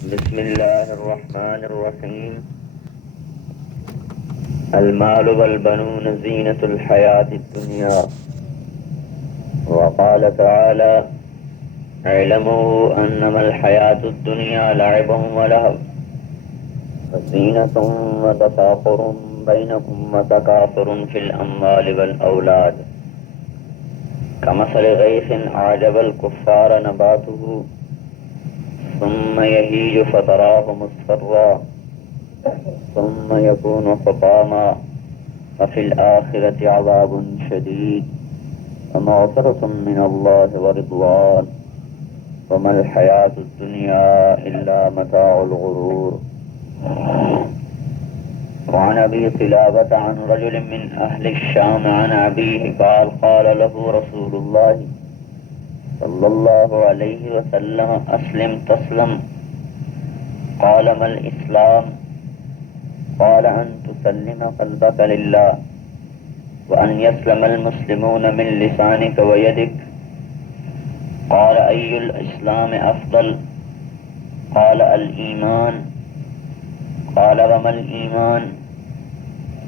بسم الله الرحمن الرحيم. المال والبنون زينة الحياة الدنيا. وقال تعالى: اعلموا أنما الحياة الدنيا لعب ولهو وزينة وتفاخر بينكم وتكاثر في الأموال والأولاد كمثل غيث أعجب الكفار نباته ثم يهيج فتراه مصفرا ثم يكون حطاما وفي الآخرة عذاب شديد ومغفرة من الله ورضوان وما الحياة الدنيا إلا متاع الغرور. وعن أبي قلابة عن رجل من أهل الشام عن أبيه قال له رسول الله صلى الله عليه وسلم: أسلم تسلم. قال: ما الإسلام؟ قال: أن تسلم قلبك لله وأن يسلم المسلمون من لسانك ويدك. قال: أي الإسلام أفضل؟ قال: الإيمان. قال: وما الإيمان؟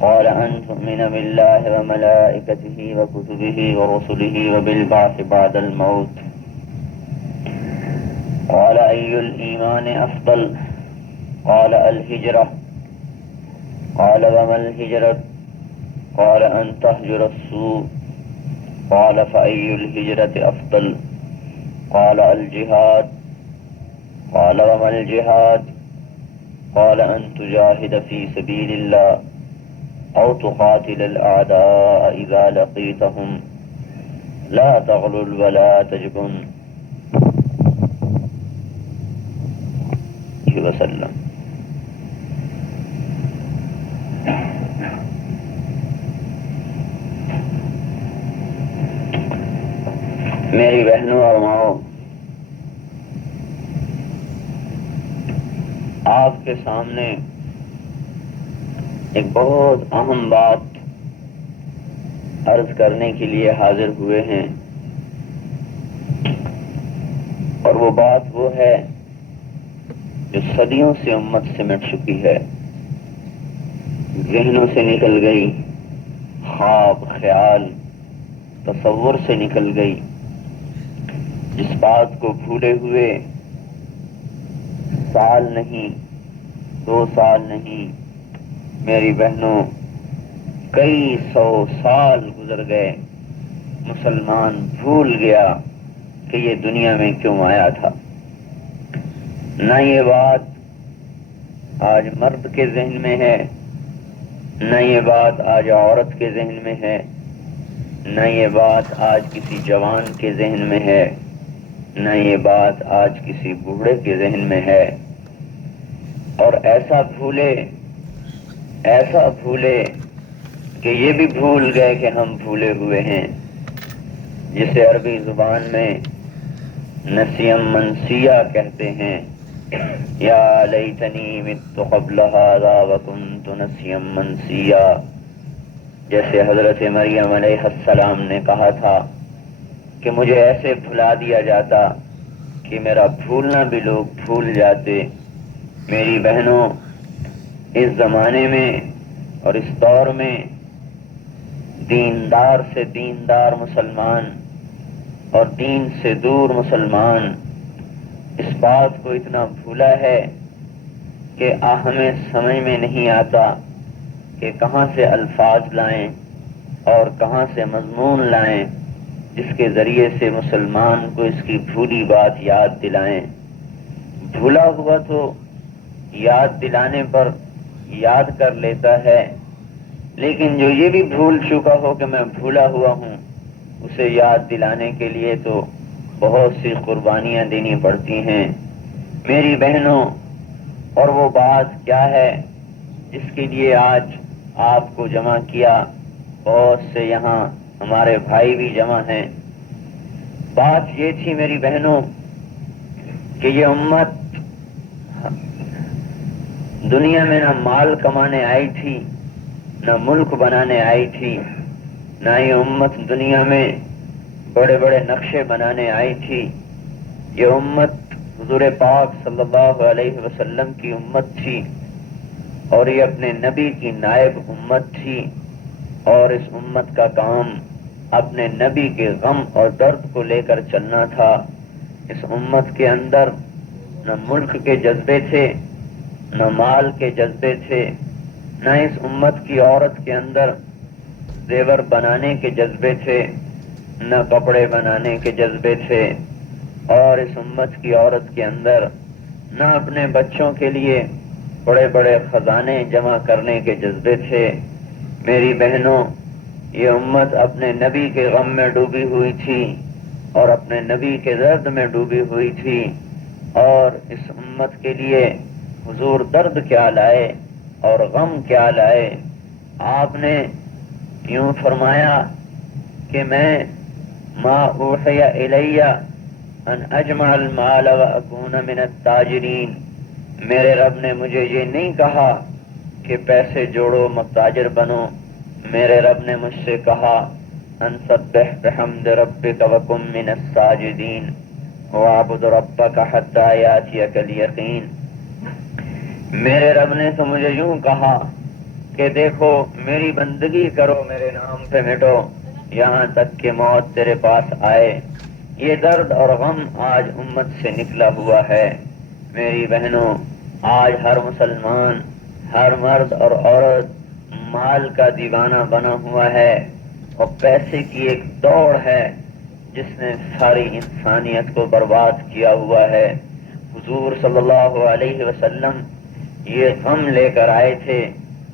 قال: أن تؤمن بالله وملائكته وكتبه ورسله وبالبعث بعد الموت. قال: أي الإيمان أفضل؟ قال: الهجرة. قال: وما الهجرة؟ قال: أن تهجر السوء. قال: فأي الهجرة أفضل؟ قال: الجهاد. قال: وما الجهاد؟ قال: أن تجاهد في سبيل الله أو تقاتل الأعداء إذا لقيتهم لا تغلل ولا تجبن. وسلم. میری بہنوں اور ماؤں، آپ کے سامنے ایک بہت اہم بات عرض کرنے کے لیے حاضر ہوئے ہیں، اور وہ بات وہ ہے جو صدیوں سے امت سمٹ چکی ہے، ذہنوں سے نکل گئی، خواب خیال تصور سے نکل گئی، جس بات کو بھولے ہوئے سال نہیں، 2 سال نہیں، میری بہنوں کئی 100 سال گزر گئے، مسلمان بھول گیا کہ یہ دنیا میں کیوں آیا تھا۔ نہ یہ بات آج مرد کے ذہن میں ہے، نہ یہ بات آج عورت کے ذہن میں ہے، نہ یہ بات آج کسی جوان کے ذہن میں ہے، نہ یہ بات آج کسی بوڑھے کے ذہن میں ہے۔ اور ایسا بھولے کہ یہ بھی بھول گئے کہ ہم بھولے ہوئے ہیں، جسے عربی زبان میں نسیم منسیہ کہتے ہیں۔ یا لیتنی مت قبل ھذا وکنت نسیم منسیہ، جیسے حضرت مریم علیہ السلام نے کہا تھا کہ مجھے ایسے بھلا دیا جاتا کہ میرا بھولنا بھی لوگ بھول جاتے۔ میری بہنوں، اس زمانے میں اور اس دور میں دیندار سے دیندار مسلمان اور دین سے دور مسلمان اس بات کو اتنا بھولا ہے کہ ہمیں سمجھ میں نہیں آتا کہ کہاں سے الفاظ لائیں اور کہاں سے مضمون لائیں جس کے ذریعے سے مسلمان کو اس کی بھولی بات یاد دلائیں۔ بھولا ہوا تو یاد دلانے پر یاد کر لیتا ہے، لیکن جو یہ بھی بھول چکا ہو کہ میں بھولا ہوا ہوں، اسے یاد دلانے کے لیے تو بہت سی قربانیاں دینی پڑتی ہیں۔ میری بہنوں، اور وہ بات کیا ہے جس کے لیے آج آپ کو جمع کیا؟ بہت سے یہاں ہمارے بھائی بھی جمع ہیں۔ بات یہ تھی میری بہنوں کہ یہ امت دنیا میں نہ مال کمانے آئی تھی، نہ ملک بنانے آئی تھی، نہ یہ امت دنیا میں بڑے بڑے نقشے بنانے آئی تھی۔ یہ امت حضور پاک صلی اللہ علیہ وسلم کی امت تھی اور یہ اپنے نبی کی نائب امت تھی، اور اس امت کا کام اپنے نبی کے غم اور درد کو لے کر چلنا تھا۔ اس امت کے اندر نہ ملک کے جذبے تھے، نہ مال کے جذبے تھے، نہ اس امت کی عورت کے اندر زیور بنانے کے جذبے تھے، نہ کپڑے بنانے کے جذبے تھے، اور اس امت کی عورت کے اندر نہ اپنے بچوں کے لیے بڑے بڑے خزانے جمع کرنے کے جذبے تھے۔ میری بہنوں، یہ امت اپنے نبی کے غم میں ڈوبی ہوئی تھی اور اپنے نبی کے درد میں ڈوبی ہوئی تھی، اور اس امت کے لیے حضور درد کیا لائے اور غم کیا لائے۔ آپ نے یوں فرمایا کہ میں ما اوحی الی ان اجمع المال واکون من التاجرین، میرے رب نے مجھے یہ نہیں کہا کہ پیسے جوڑو متاجر بنو، میرے رب نے مجھ سے کہا ان سبح بحمد ربک وکن من الساجدین واعبد ربک حتی یاتیک الیقین۔ میرے رب نے تو مجھے یوں کہا کہ دیکھو میری بندگی کرو، میرے نام پہ مٹو یہاں تک کہ موت تیرے پاس آئے۔ یہ درد اور غم آج امت سے نکلا ہوا ہے۔ میری بہنوں، آج ہر مسلمان، ہر مرد اور عورت مال کا دیوانہ بنا ہوا ہے، اور پیسے کی ایک دوڑ ہے جس نے ساری انسانیت کو برباد کیا ہوا ہے۔ حضور صلی اللہ علیہ وسلم یہ غم لے کر آئے تھے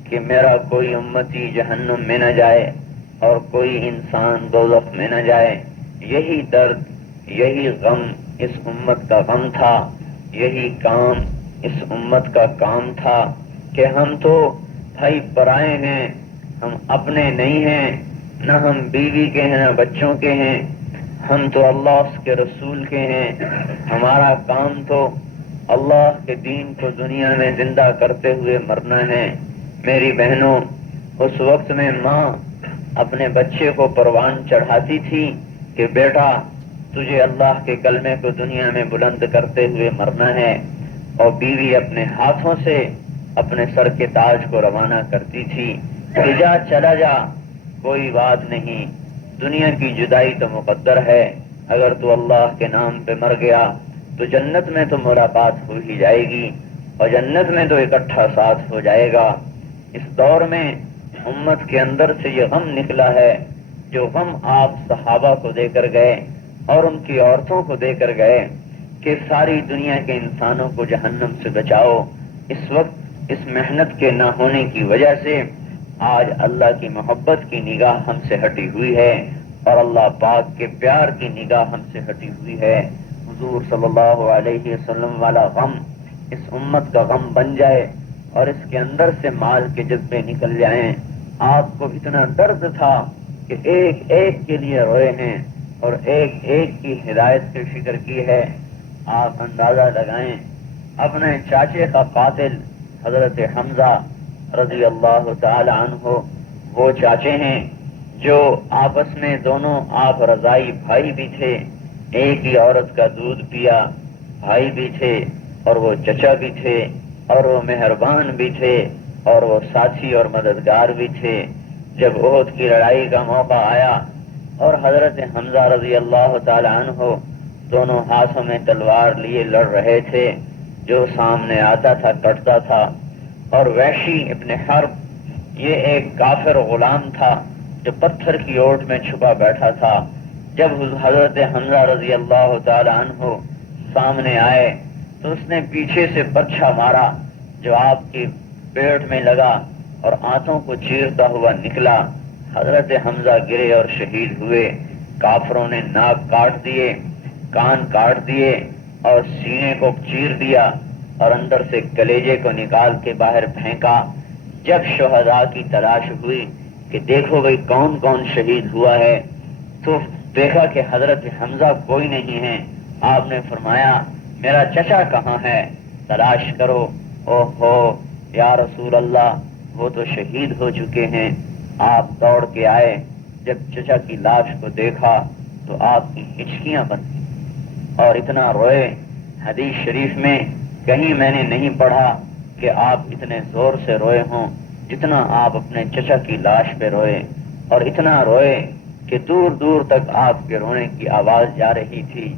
کہ میرا کوئی امتی جہنم میں نہ جائے اور کوئی انسان دوزخ میں نہ جائے۔ یہی درد، یہی غم اس امت کا غم تھا، یہی کام اس امت کا کام تھا کہ ہم تو بھائی پرائے ہیں، ہم اپنے نہیں ہیں، نہ ہم بیوی کے ہیں نہ بچوں کے ہیں، ہم تو اللہ کے رسول کے ہیں۔ ہمارا کام تو اللہ کے دین کو دنیا میں زندہ کرتے ہوئے مرنا ہے۔ میری بہنوں، اس وقت میں ماں اپنے بچے کو پروان چڑھاتی تھی کہ بیٹا تجھے اللہ کے کلمے کو دنیا میں بلند کرتے ہوئے مرنا ہے، اور بیوی اپنے ہاتھوں سے اپنے سر کے تاج کو روانہ کرتی تھی کہ جا چلا جا، کوئی بات نہیں، دنیا کی جدائی تو مقدر ہے، اگر تو اللہ کے نام پہ مر گیا تو جنت میں تو ملاقات ہو ہی جائے گی، اور جنت میں تو اکٹھا ساتھ ہو جائے گا۔ اس دور میں امت کے اندر سے یہ غم نکلا ہے، جو غم آپ صحابہ کو دے کر گئے اور ان کی عورتوں کو دے کر گئے کہ ساری دنیا کے انسانوں کو جہنم سے بچاؤ۔ اس وقت اس محنت کے نہ ہونے کی وجہ سے آج اللہ کی محبت کی نگاہ ہم سے ہٹی ہوئی ہے، اور اللہ پاک کے پیار کی نگاہ ہم سے ہٹی ہوئی ہے۔ حضور صلی اللہ علیہ وسلم والا غم اس امت کا غم بن جائے اور اس کے اندر سے مال کے جذبے نکل جائیں۔ آپ کو اتنا درد تھا کہ ایک ایک کے لیے روئے ہیں اور ایک ایک کی ہدایت کی فکر کی ہے۔ آپ اندازہ لگائیں، اپنے چاچے کا قاتل حضرت حمزہ رضی اللہ تعالی عنہ، وہ چاچے ہیں جو آپس میں دونوں آپ رضائی بھائی بھی تھے، ایک ہی عورت کا دودھ پیا بھائی بھی تھے، اور وہ چچا بھی تھے، اور وہ مہربان بھی تھے، اور وہ ساتھی اور مددگار بھی تھے۔ جب احد کی لڑائی کا موقع آیا اور حضرت حمزہ رضی اللہ تعالی عنہ دونوں ہاتھوں میں تلوار لیے لڑ رہے تھے، جو سامنے آتا تھا کٹتا تھا، اور وحشی ابن حرب یہ ایک کافر غلام تھا جو پتھر کی اوٹ میں چھپا بیٹھا تھا۔ جب حضرت حمزہ رضی اللہ تعالی عنہ سامنے آئے تو اس نے پیچھے سے برچھا مارا جو آپ کی پیٹ میں لگا اور آنتوں کو چیرتا ہوا نکلا۔ حضرت حمزہ گرے اور شہید ہوئے۔ کافروں نے ناک کاٹ دیے، کان کاٹ دیے اور سینے کو چیر دیا اور اندر سے کلیجے کو نکال کے باہر پھینکا۔ جب شہداء کی تلاش ہوئی کہ دیکھو بھئی کون کون شہید ہوا ہے، تو دیکھا کہ حضرت حمزہ کوئی نہیں ہے۔ آپ نے فرمایا میرا چچا کہاں ہے، تلاش کرو۔ او ہو یا رسول اللہ، وہ تو شہید ہو چکے ہیں۔ آپ دوڑ کے آئے، جب چچا کی لاش کو دیکھا تو آپ کی ہچکیاں بن گئی اور اتنا روئے حدیث شریف میں کہیں میں نے نہیں پڑھا کہ آپ اتنے زور سے روئے ہوں جتنا آپ اپنے چچا کی لاش پہ روئے، اور اتنا روئے کہ دور دور تک آپ کے رونے کی آواز جا رہی تھی۔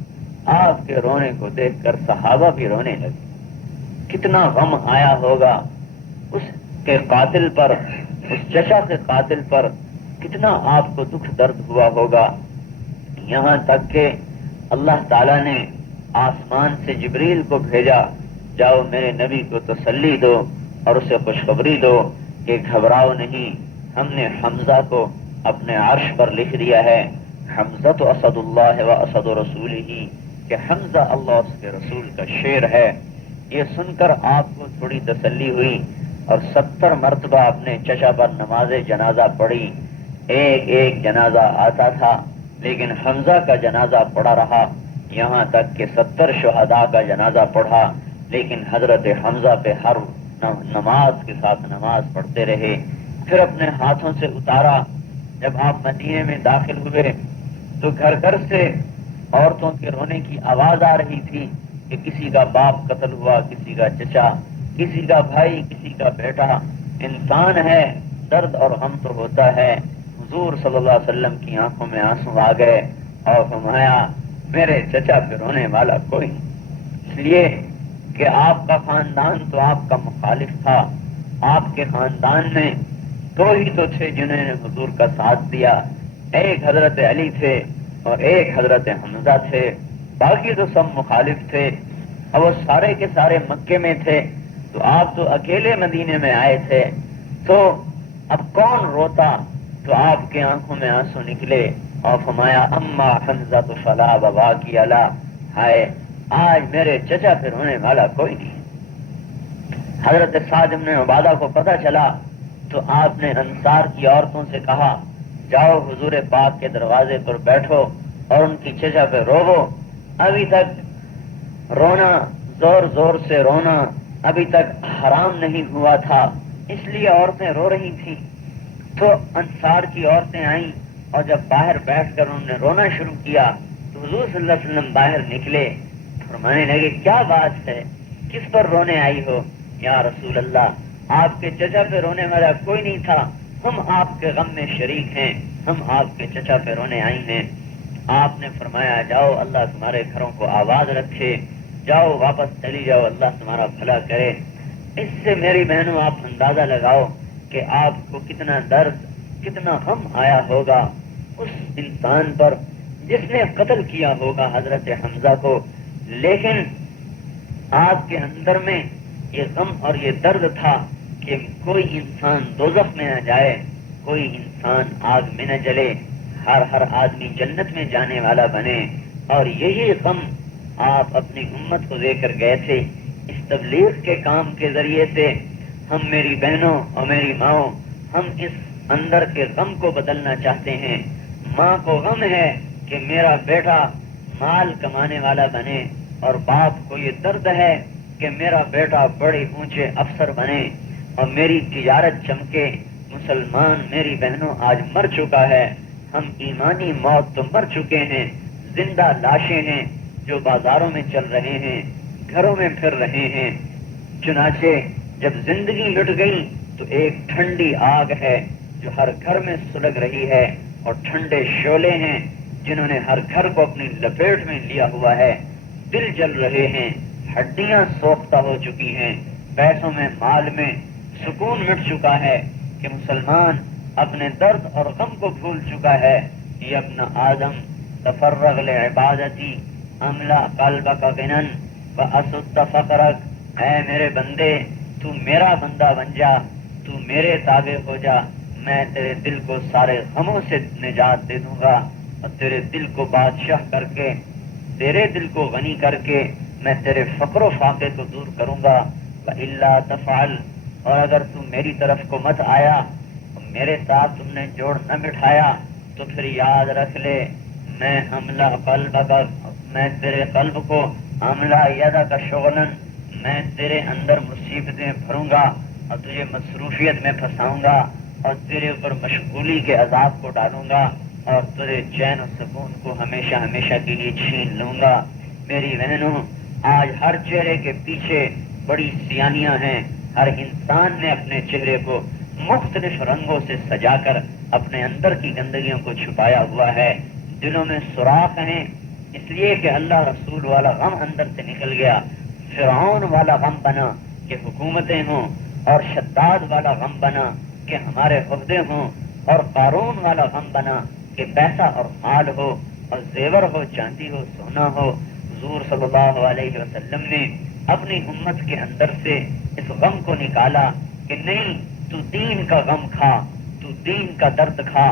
آپ کے رونے کو دیکھ کر صحابہ بھی رونے لگے۔ کتنا غم آیا ہوگا اس کے قاتل پر، اس چچا کے قاتل پر، کتنا آپ کو دکھ درد ہوا ہوگا۔ یہاں تک کہ اللہ تعالیٰ نے آسمان سے جبریل کو بھیجا، جاؤ میرے نبی کو تسلی دو اور اسے خوشخبری دو کہ گھبراؤ نہیں، ہم نے حمزہ کو اپنے عرش پر لکھ دیا ہے۔ حمزہ تو اسد اللہ و اسد رسول ہی، کہ حمزہ اللہ اس کے رسول کا شیر ہے۔ یہ سن کر آپ کو تھوڑی تسلی ہوئی اور 70 مرتبہ اپنے چچا پر نماز جنازہ پڑھی۔ ایک ایک جنازہ آتا تھا لیکن حمزہ کا جنازہ پڑا رہا، یہاں تک کہ 70 شہداء کا جنازہ پڑھا لیکن حضرت حمزہ پہ ہر نماز کے ساتھ نماز پڑھتے رہے۔ پھر اپنے ہاتھوں سے اتارا۔ جب آپ مدینے میں داخل ہوئے تو گھر گھر سے عورتوں کے رونے کی آواز آ رہی تھی کہ کسی کا باپ قتل ہوا، کسی کا چچا، کسی کا بھائی، کسی کا بیٹا۔ انسان ہے، درد اور غم تو ہوتا ہے۔ حضور صلی اللہ علیہ وسلم کی آنکھوں میں آنسو آ گئے اور فرمایا میرے چچا پہ رونے والا کوئی نہیں، اس لیے کہ آپ کا خاندان تو آپ کا مخالف تھا۔ آپ کے خاندان میں دو ہی تو تھے جنہوں نے حضور کا ساتھ دیا، ایک حضرت علی تھے اور ایک حضرت حمزہ تھے، باقی تو سب مخالف تھے۔ اور وہ سارے کے سارے مکے میں تھے تو آپ تو اکیلے مدینے میں آئے تھے، تو اب کون روتا؟ تو آپ کے آنکھوں میں آنسو نکلے اور فرمایا اما حمزہ تو فلا وبا کی اللہ، ہائے آج میرے چچا پہ رونے والا کوئی نہیں۔ حضرت سعد بن عبادہ کو پتہ چلا تو آپ نے انصار کی عورتوں سے کہا جاؤ حضور پاک کے دروازے پر بیٹھو اور ان کی چچا پہ روو۔ ابھی تک رونا، زور زور سے رونا ابھی تک حرام نہیں ہوا تھا، اس لیے عورتیں رو رہی تھیں۔ تو انصار کی عورتیں آئیں اور جب باہر بیٹھ کر انہوں نے رونا شروع کیا تو حضور صلی اللہ علیہ وسلم باہر نکلے، فرمانے لگے کیا بات ہے، کس پر رونے آئی ہو؟ یا رسول اللہ آپ کے چچا پہ رونے والا کوئی نہیں تھا، ہم آپ کے غم میں شریک ہیں، ہم آپ کے چچا پہ رونے آئی ہیں۔ آپ نے فرمایا جاؤ اللہ تمہارے گھروں کو آباد رکھے، جاؤ واپس چلی جاؤ، اللہ تمہارا بھلا کرے۔ اس سے میری بہنوں آپ اندازہ لگاؤ کہ آپ کو کتنا درد، کتنا غم آیا ہوگا اس انسان پر جس نے قتل کیا ہوگا حضرت حمزہ کو، لیکن آپ کے اندر میں یہ غم اور یہ درد تھا کہ کوئی انسان دوزخ میں نہ جائے، کوئی انسان آگ میں نہ جلے، ہر آدمی جنت میں جانے والا بنے۔ اور یہی غم آپ اپنی امت کو دے کر گئے تھے۔ اس تبلیغ کے کام کے ذریعے سے ہم میری بہنوں اور میری ماؤں، ہم اس اندر کے غم کو بدلنا چاہتے ہیں۔ ماں کو غم ہے کہ میرا بیٹا مال کمانے والا بنے، اور باپ کو یہ درد ہے کہ میرا بیٹا بڑے اونچے افسر بنے اور میری تجارت چمکے۔ مسلمان میری بہنوں آج مر چکا ہے، ہم ایمانی موت تو مر چکے ہیں، زندہ لاشیں ہیں جو بازاروں میں چل رہے ہیں، گھروں میں پھر رہے ہیں۔ چنانچہ جب زندگی لٹ گئی تو ایک ٹھنڈی آگ ہے جو ہر گھر میں سلگ رہی ہے، اور ٹھنڈے شعلے ہیں جنہوں نے ہر گھر کو اپنی لپیٹ میں لیا ہوا ہے۔ دل جل رہے ہیں، ہڈیاں سوختہ ہو چکی ہیں، پیسوں میں، مال میں سکون مٹ چکا ہے کہ مسلمان اپنے درد اور غم کو بھول چکا ہے۔ یہ اپنا آدم تفرغ لعبادتی املا قلبک غنن واسد فقرک، اے میرے بندے تو میرا بندہ بن جا، تو میرے تابع ہو جا، میں تیرے دل کو سارے غموں سے نجات دے دوں گا اور تیرے دل کو بادشاہ کر کے، تیرے دل کو غنی کر کے میں تیرے فقر و فاقے کو دور کروں گا۔ وَإِلَّا تَفْعَلْ، اور اگر تم میری طرف کو مت آیا، میرے ساتھ تم نے جوڑ نہ بٹھایا، تو پھر یاد رکھ لے میں عملہ قلبک، میں تیرے قلب کو عملہ یدک شغلن، میں تیرے اندر مصیبتیں بھروں گا اور تجھے مصروفیت میں پھنساؤں گا اور تیرے اوپر مشغولی کے عذاب کو ڈالوں گا اور تیرے چین و سکون کو ہمیشہ ہمیشہ کے لیے چھین لوں گا۔ میری بہنوں آج ہر چہرے کے پیچھے بڑی سیاہیاں ہیں. ہر انسان نے اپنے چہرے کو مختلف رنگوں سے سجا کر اپنے اندر کی گندگیوں کو چھپایا ہوا ہے. دلوں میں سوراخ ہیں اس لیے کہ اللہ رسول والا غم اندر سے نکل گیا. فرعون والا غم بنا کہ حکومتیں ہوں، اور شداد والا غم بنا کہ ہمارے عہدے ہوں، اور قارون والا غم بنا کہ پیسہ اور مال ہو، اور زیور ہو، چاندی ہو، سونا ہو. حضور صلی اللہ علیہ وسلم نے اپنی امت کے اندر سے اس غم کو نکالا کہ نہیں، تو دین کا غم کھا، تو دین کا درد کھا.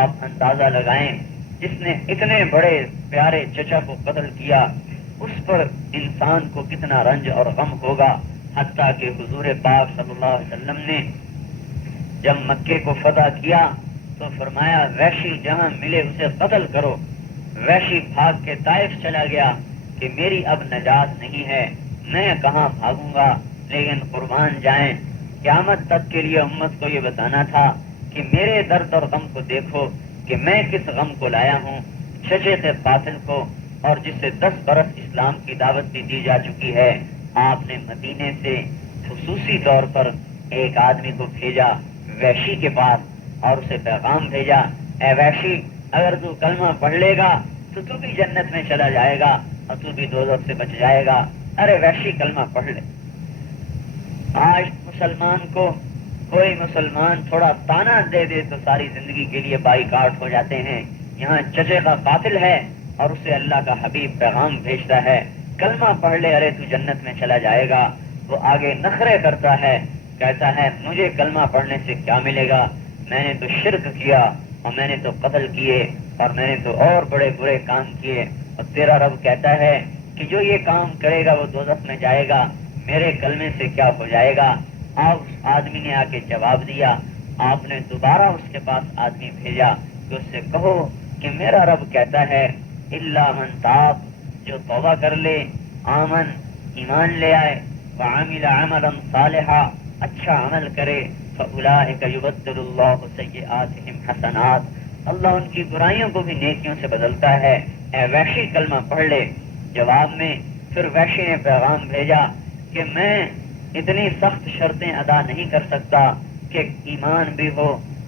آپ اندازہ لگائیں، جس نے اتنے بڑے پیارے چچا کو قتل کیا اس پر انسان کو کتنا رنج اور غم ہوگا. حتیٰ کہ حضور پاک صلی اللہ علیہ وسلم نے جب مکے کو فتح کیا تو فرمایا وحشی جہاں ملے اسے قتل کرو. وحشی بھاگ کے طائف چلا گیا کہ میری اب نجات نہیں ہے، میں کہاں بھاگوں گا. لیکن قربان جائیں، قیامت تک کے لیے امت کو یہ بتانا تھا کہ میرے درد اور غم کو دیکھو کہ میں کس غم کو لایا ہوں. چچے سے قاتل کو، اور جس سے 10 برس اسلام کی دعوت بھی دی جا چکی ہے، آپ نے مدینے سے خصوصی طور پر ایک آدمی کو بھیجا وحشی کے پاس، اور اسے پیغام بھیجا، اے وحشی، اگر تو کلمہ پڑھ لے گا تو بھی جنت میں چلا جائے گا اور تو بھی دوزخ سے بچ جائے گا. ارے وحشی کلمہ پڑھ لے. آج مسلمان کو کوئی مسلمان تھوڑا تانا دے دے تو ساری زندگی کے لیے بائیکاٹ ہو جاتے ہیں. یہاں چچے کا قاتل ہے اور اسے اللہ کا حبیب پیغام بھیجتا ہے کلمہ پڑھ لے، ارے تو جنت میں چلا جائے گا. وہ آگے نخرے کرتا ہے، کہتا ہے مجھے کلمہ پڑھنے سے کیا ملے گا، میں نے تو شرک کیا، اور میں نے تو قتل کیے، اور میں نے تو اور بڑے برے کام کیے. اور تیرا رب کہتا ہے کہ جو یہ کام کرے گا وہ دوزخ میں جائے گا، میرے کلمے سے کیا ہو جائے گا. آپ اس آدمی نے آ کے جواب دیا. آپ نے دوبارہ اس کے پاس آدمی بھیجا کہ اس سے کہو کہ میرا رب کہتا ہے الا من تاب، جو توبہ کر لے، آمن، ایمان لے آئے، وعمل عملا صالحا، اچھا عمل کرے، فاولئک یبدل اللہ سیئاتہم حسنات، اللہ ان کی برائیوں کو بھی نیکیوں سے بدلتا ہے. اے وحشی کلمہ پڑھ لے. جواب میں پھر وحشی نے پیغام بھیجا کہ میں اتنی سخت شرطیں ادا نہیں کر سکتا کہ ایمان بھی ہو،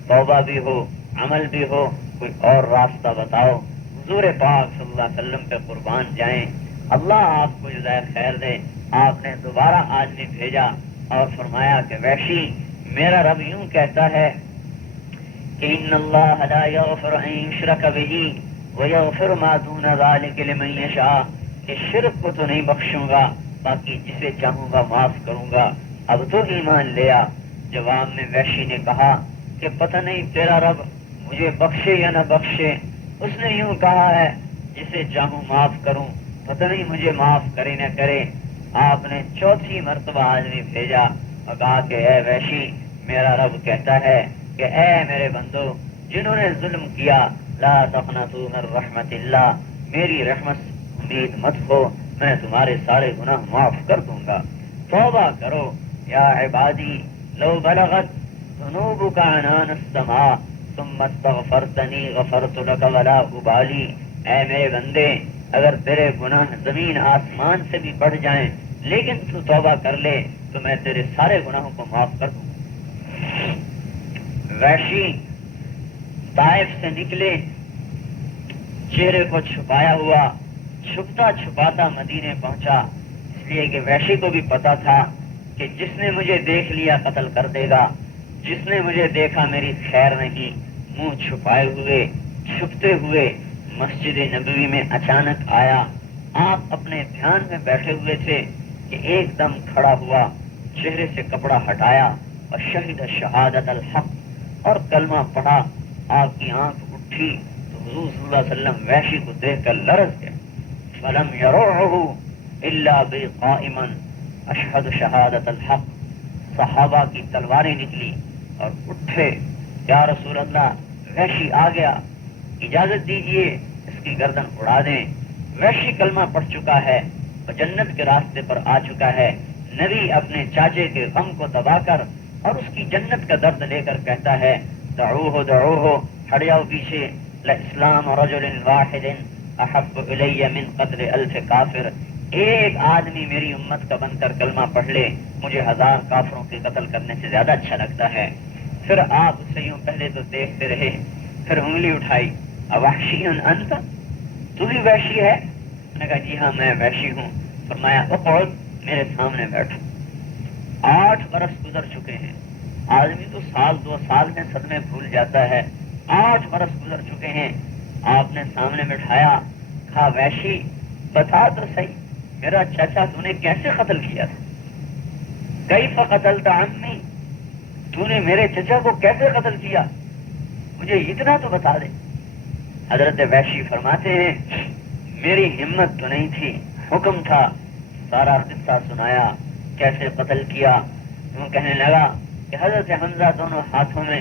توبہ بھی ہو، عمل بھی ہو، کوئی اور راستہ بتاؤ. حضور پاک صلی اللہ علیہ وسلم پہ قربان جائیں، اللہ آپ کو جزائے خیر دے. آپ نے دوبارہ آدمی بھیجا اور فرمایا کہ وحشی، میرا رب یوں کہتا ہے کہ ان اللہ لا یغفر ان یشرک بہ ویغفر ما دون ذلک لمن یشاء، کہ شرک کو تو نہیں بخشوں گا، باقی جسے چاہوں گا معاف کروں گا. اب تو ایمان لیا. جواب میں وحشی نے کہا کہ پتہ نہیں تیرا رب مجھے بخشے یا نہ بخشے، اس نے یوں کہا ہے جسے چاہوں معاف کروں، پتہ نہیں مجھے معاف کرے نہ کرے. آپ نے چوتھی مرتبہ آدمی بھیجا اور کہا کہ اے وحشی، میرا رب کہتا ہے کہ اے میرے بندو جنہوں نے ظلم کیا، لا تقنطوا من رحمت اللہ، میری رحمت امید مت ہو، میں تمہارے سارے گناہ معاف کر دوں گا. توبہ کرو یا عبادی لو بلغت ذنوبک عنان السماء ثم استغفرتنی غفرت لک ولا ابالی. اے میرے بندے، اگر تیرے گناہ زمین آسمان سے بھی بڑھ جائیں لیکن تو توبہ کر لے تو میں تیرے سارے گناہوں کو معاف کر دوں. وحشی طائف سے نکلے، چہرے کو چھپایا ہوا، چھپتا چھپاتا مدینے پہنچا، اس لیے کہ وحشی کو بھی پتا تھا کہ جس نے مجھے دیکھ لیا قتل کر دے گا، جس نے مجھے دیکھا میری خیر نہیں. منہ چھپائے ہوئے، چھپتے ہوئے مسجد نبوی میں اچانک آیا. آپ اپنے دھیان میں بیٹھے ہوئے تھے کہ ایک دم کھڑا ہوا، چہرے سے کپڑا ہٹایا اور شہید شہادت الحق اور کلمہ پڑھا. آپ کی آنکھ اٹھی تو حضور صلی اللہ علیہ وسلم وحشی کو دیکھ کر لرز گئے. فلم یروعہ الا بی قائما اشہد شہادت الحق. صحابہ کی تلواریں نکلی اور اٹھے، یا رسول اللہ وحشی آ گیا، اجازت دیجئے اس کی گردن اڑا دیں. وحشی کلمہ پڑھ چکا ہے اور جنت کے راستے پر آ چکا ہے. نبی اپنے چاچے کے غم کو دبا کر اور اس کی جنت کا درد لے کر کہتا ہے دعوہ دعوہ، ہٹ جاؤ پیچھے. لاسلام رجل واحد احب الی من قتل الف کافر. ایک آدمی میری امت کا بن کر کلمہ پڑھ لے مجھے 1000 کافروں کے قتل کرنے سے زیادہ اچھا لگتا ہے۔ پھر آپ اسے یوں پہلے تو دیکھتے رہے، پھر انگلی اٹھائی، اوحشی انت، تو بھی وحشی ہے؟ میں نے کہا جی ہاں میں وحشی ہوں۔ فرمایا اقعد، میرے سامنے بیٹھو۔ 8 برس گزر چکے ہیں، آدمی تو سال 2 سال میں صدمے بھول جاتا ہے، 8 برس گزر چکے ہیں، آپ نے سامنے بٹھایا، کہا وحشی بتا تو صحیح میرا چچا تو نے کیسے قتل کیا تھا؟ کیف قتلت عمی، تو نے میرے چچا کو کیسے قتل کیا؟ مجھے اتنا تو بتا دے۔ حضرت وحشی فرماتے ہیں میری ہمت تو نہیں تھی، حکم تھا، سارا قصہ سنایا کیسے قتل کیا۔ وہ کہنے لگا کہ حضرت حمزہ دونوں ہاتھوں میں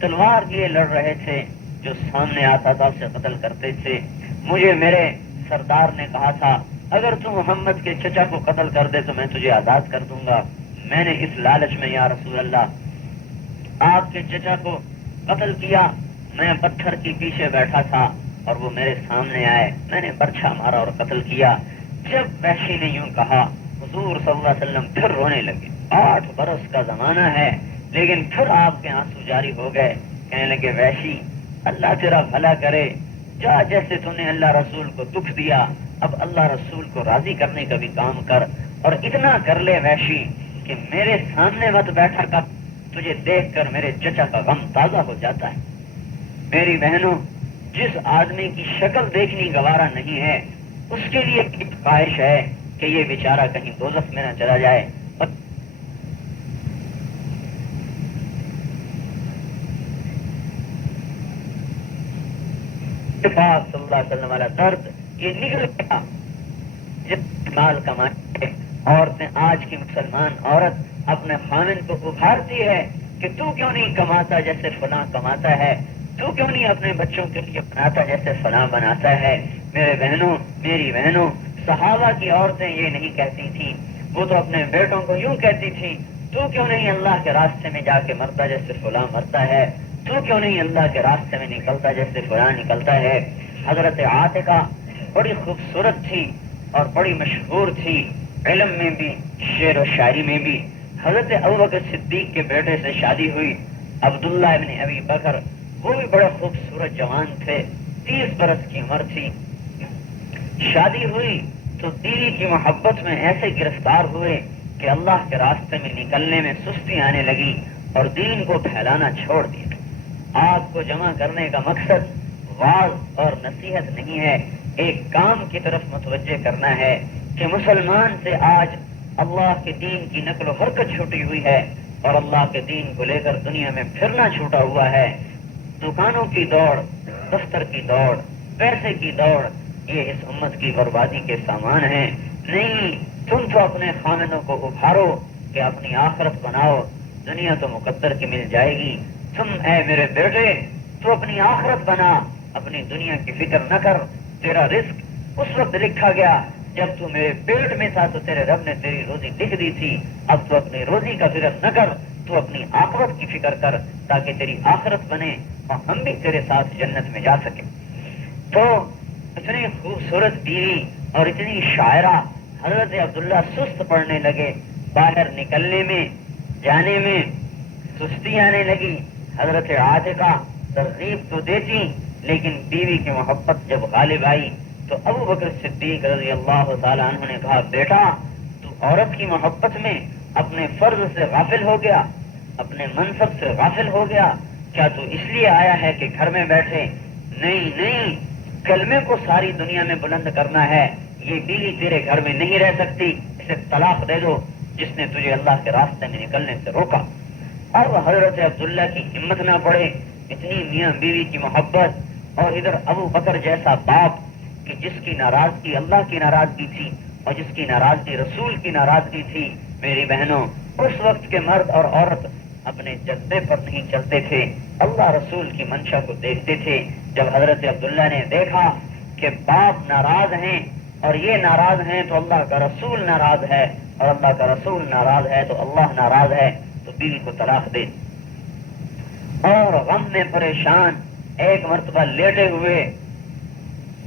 تلوار لیے لڑ رہے تھے، جو سامنے آتا تھا اسے قتل کرتے تھے۔ مجھے میرے سردار نے کہا تھا اگر تم محمد کے چچا کو قتل کر دے تو میں تجھے آزاد کر دوں گا۔ میں نے اس لالچ میں یا رسول اللہ آپ کے چچا کو قتل کیا۔ میں پتھر کے پیچھے بیٹھا تھا اور وہ میرے سامنے آئے، میں نے برچھا مارا اور قتل کیا۔ جب وحشی نے یوں کہا حضور صلی اللہ علیہ وسلم پھر رونے لگے۔ 8 برس کا زمانہ ہے لیکن پھر آپ کے آنسو جاری ہو گئے، کہنے لگے وحشی اللہ تیرا بھلا کرے، جا جیسے تو نے اللہ رسول کو دکھ دیا، اب اللہ رسول کو راضی کرنے کا بھی کام کر، اور اتنا کر لے وحشی کہ میرے سامنے مت بیٹھا کر، تجھے دیکھ کر میرے چچا کا غم تازہ ہو جاتا ہے۔ میری بہنوں، جس آدمی کی شکل دیکھنی گوارا نہیں ہے اس کے لیے ایک خواہش ہے کہ یہ بیچارہ کہیں دوزخ میں نہ چلا جائے۔ پاک صلی اللہ علیہ وسلم والا درد یہ نکل گیا۔ جب مال کمائے، عورتیں آج کی مسلمان عورت اپنے خامن کو ابھارتی ہے کہ تو کیوں نہیں کماتا جیسے فلاں کماتا ہے، تو کیوں نہیں اپنے بچوں کے لیے بناتا جیسے فلاں بناتا ہے۔ میرے بہنوں، میری بہنوں، صحابہ کی عورتیں یہ نہیں کہتی تھیں، وہ تو اپنے بیٹوں کو یوں کہتی تھیں تو کیوں نہیں اللہ کے راستے میں جا کے مرتا جیسے فلاں مرتا ہے، تو کیوں نہیں اللہ کے راستے میں نکلتا جیسے فلاں نکلتا ہے۔ حضرت عاتقہ بڑی خوبصورت تھی اور بڑی مشہور تھی، علم میں بھی شعر و شاعری میں بھی۔ حضرت ابوبکر صدیق کے بیٹے سے شادی ہوئی، عبداللہ ابن ابی بکر، وہ بھی بڑے خوبصورت جوان تھے، 30 برس کی عمر تھی۔ شادی ہوئی تو بیوی کی محبت میں ایسے گرفتار ہوئے کہ اللہ کے راستے میں نکلنے میں سستی آنے لگی اور دین کو پھیلانا چھوڑ دیا۔ آپ کو جمع کرنے کا مقصد واعظ اور نصیحت نہیں ہے، ایک کام کی طرف متوجہ کرنا ہے کہ مسلمان سے آج اللہ کے دین کی نقل و حرکت چھوٹی ہوئی ہے اور اللہ کے دین کو لے کر دنیا میں پھرنا چھوٹا ہوا ہے۔ دکانوں کی دوڑ، دفتر کی دوڑ، پیسے کی دوڑ، یہ اس امت کی بربادی کے سامان ہیں۔ نہیں، تم تو اپنے خامنوں کو ابھارو کہ اپنی آخرت بناؤ، دنیا تو مقدر کی مل جائے گی۔ تم اے میرے بیٹے تو اپنی آخرت بنا، اپنی دنیا کی فکر نہ کر۔ تیرا رزق اس وقت لکھا گیا جب تو میرے پیٹ میں تھا تو تیرے رب نے تیری روزی لکھ دی تھی، اب تو اپنی روزی کا فکر نہ کر، تو اپنی آخرت کی فکر کر تاکہ تیری آخرت بنے اور ہم بھی تیرے ساتھ جنت میں جا سکیں۔ تو اتنی خوبصورت بیوی اور اتنی شاعرہ، حضرت عبداللہ سست پڑنے لگے، باہر نکلنے میں جانے میں سستی آنے لگی۔ حضرت عاتقہ ترغیب تو دیتی لیکن بیوی کی محبت جب غالب آئی تو ابو بکر صدیق رضی اللہ تعالیٰ عنہ نے کہا بیٹا تو عورت کی محبت میں اپنے فرض سے غافل ہو گیا، اپنے منصب سے غافل ہو گیا، کیا تو اس لیے آیا ہے کہ گھر میں بیٹھے؟ نہیں نہیں، کلمے کو ساری دنیا میں بلند کرنا ہے، یہ بیوی تیرے گھر میں نہیں رہ سکتی، اسے طلاق دے دو جس نے تجھے اللہ کے راستے میں نکلنے سے روکا۔ اب حضرت عبداللہ کی ہمت نہ پڑے، اتنی میاں بیوی کی محبت، اور ادھر ابو بکر جیسا باپ کہ جس کی ناراضگی اللہ کی ناراضگی تھی اور جس کی ناراضگی رسول کی ناراضگی تھی۔ میری بہنوں، اس وقت کے مرد اور عورت اپنے جذبے پر نہیں چلتے تھے، اللہ رسول کی منشا کو دیکھتے تھے۔ جب حضرت عبداللہ نے دیکھا کہ باپ ناراض ہیں اور یہ ناراض ہیں تو اللہ کا رسول ناراض ہے، اور اللہ کا رسول ناراض ہے تو اللہ ناراض ہے، تو بیوی کو طلاق دے۔ اور غم میں پریشان ایک مرتبہ لیٹے ہوئے،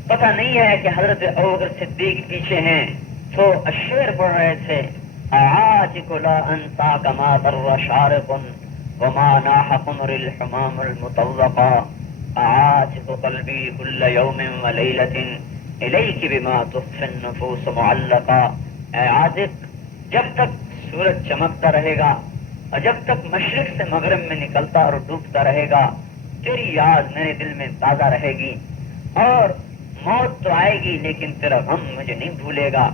پتہ نہیں ہے کہ حضرت ابوبکر صدیق پیچھے ہیں، تو الشعر پڑھ رہے تھے اعاتق لا انساک ما در شارق وما ناح قمر الحمام المطوقا اعاتق قلبی کل یوم ولیلۃ الیک بما تخفی النفوس معلقا. اے عاتق، جب تک سورج چمکتا رہے گا اور جب تک مشرق سے مغرب میں نکلتا اور ڈوبتا رہے گا، تیری یاد میرے دل میں تازہ رہے گی. اور موت تو آئے گی لیکن تیرا غم مجھے نہیں بھولے گا.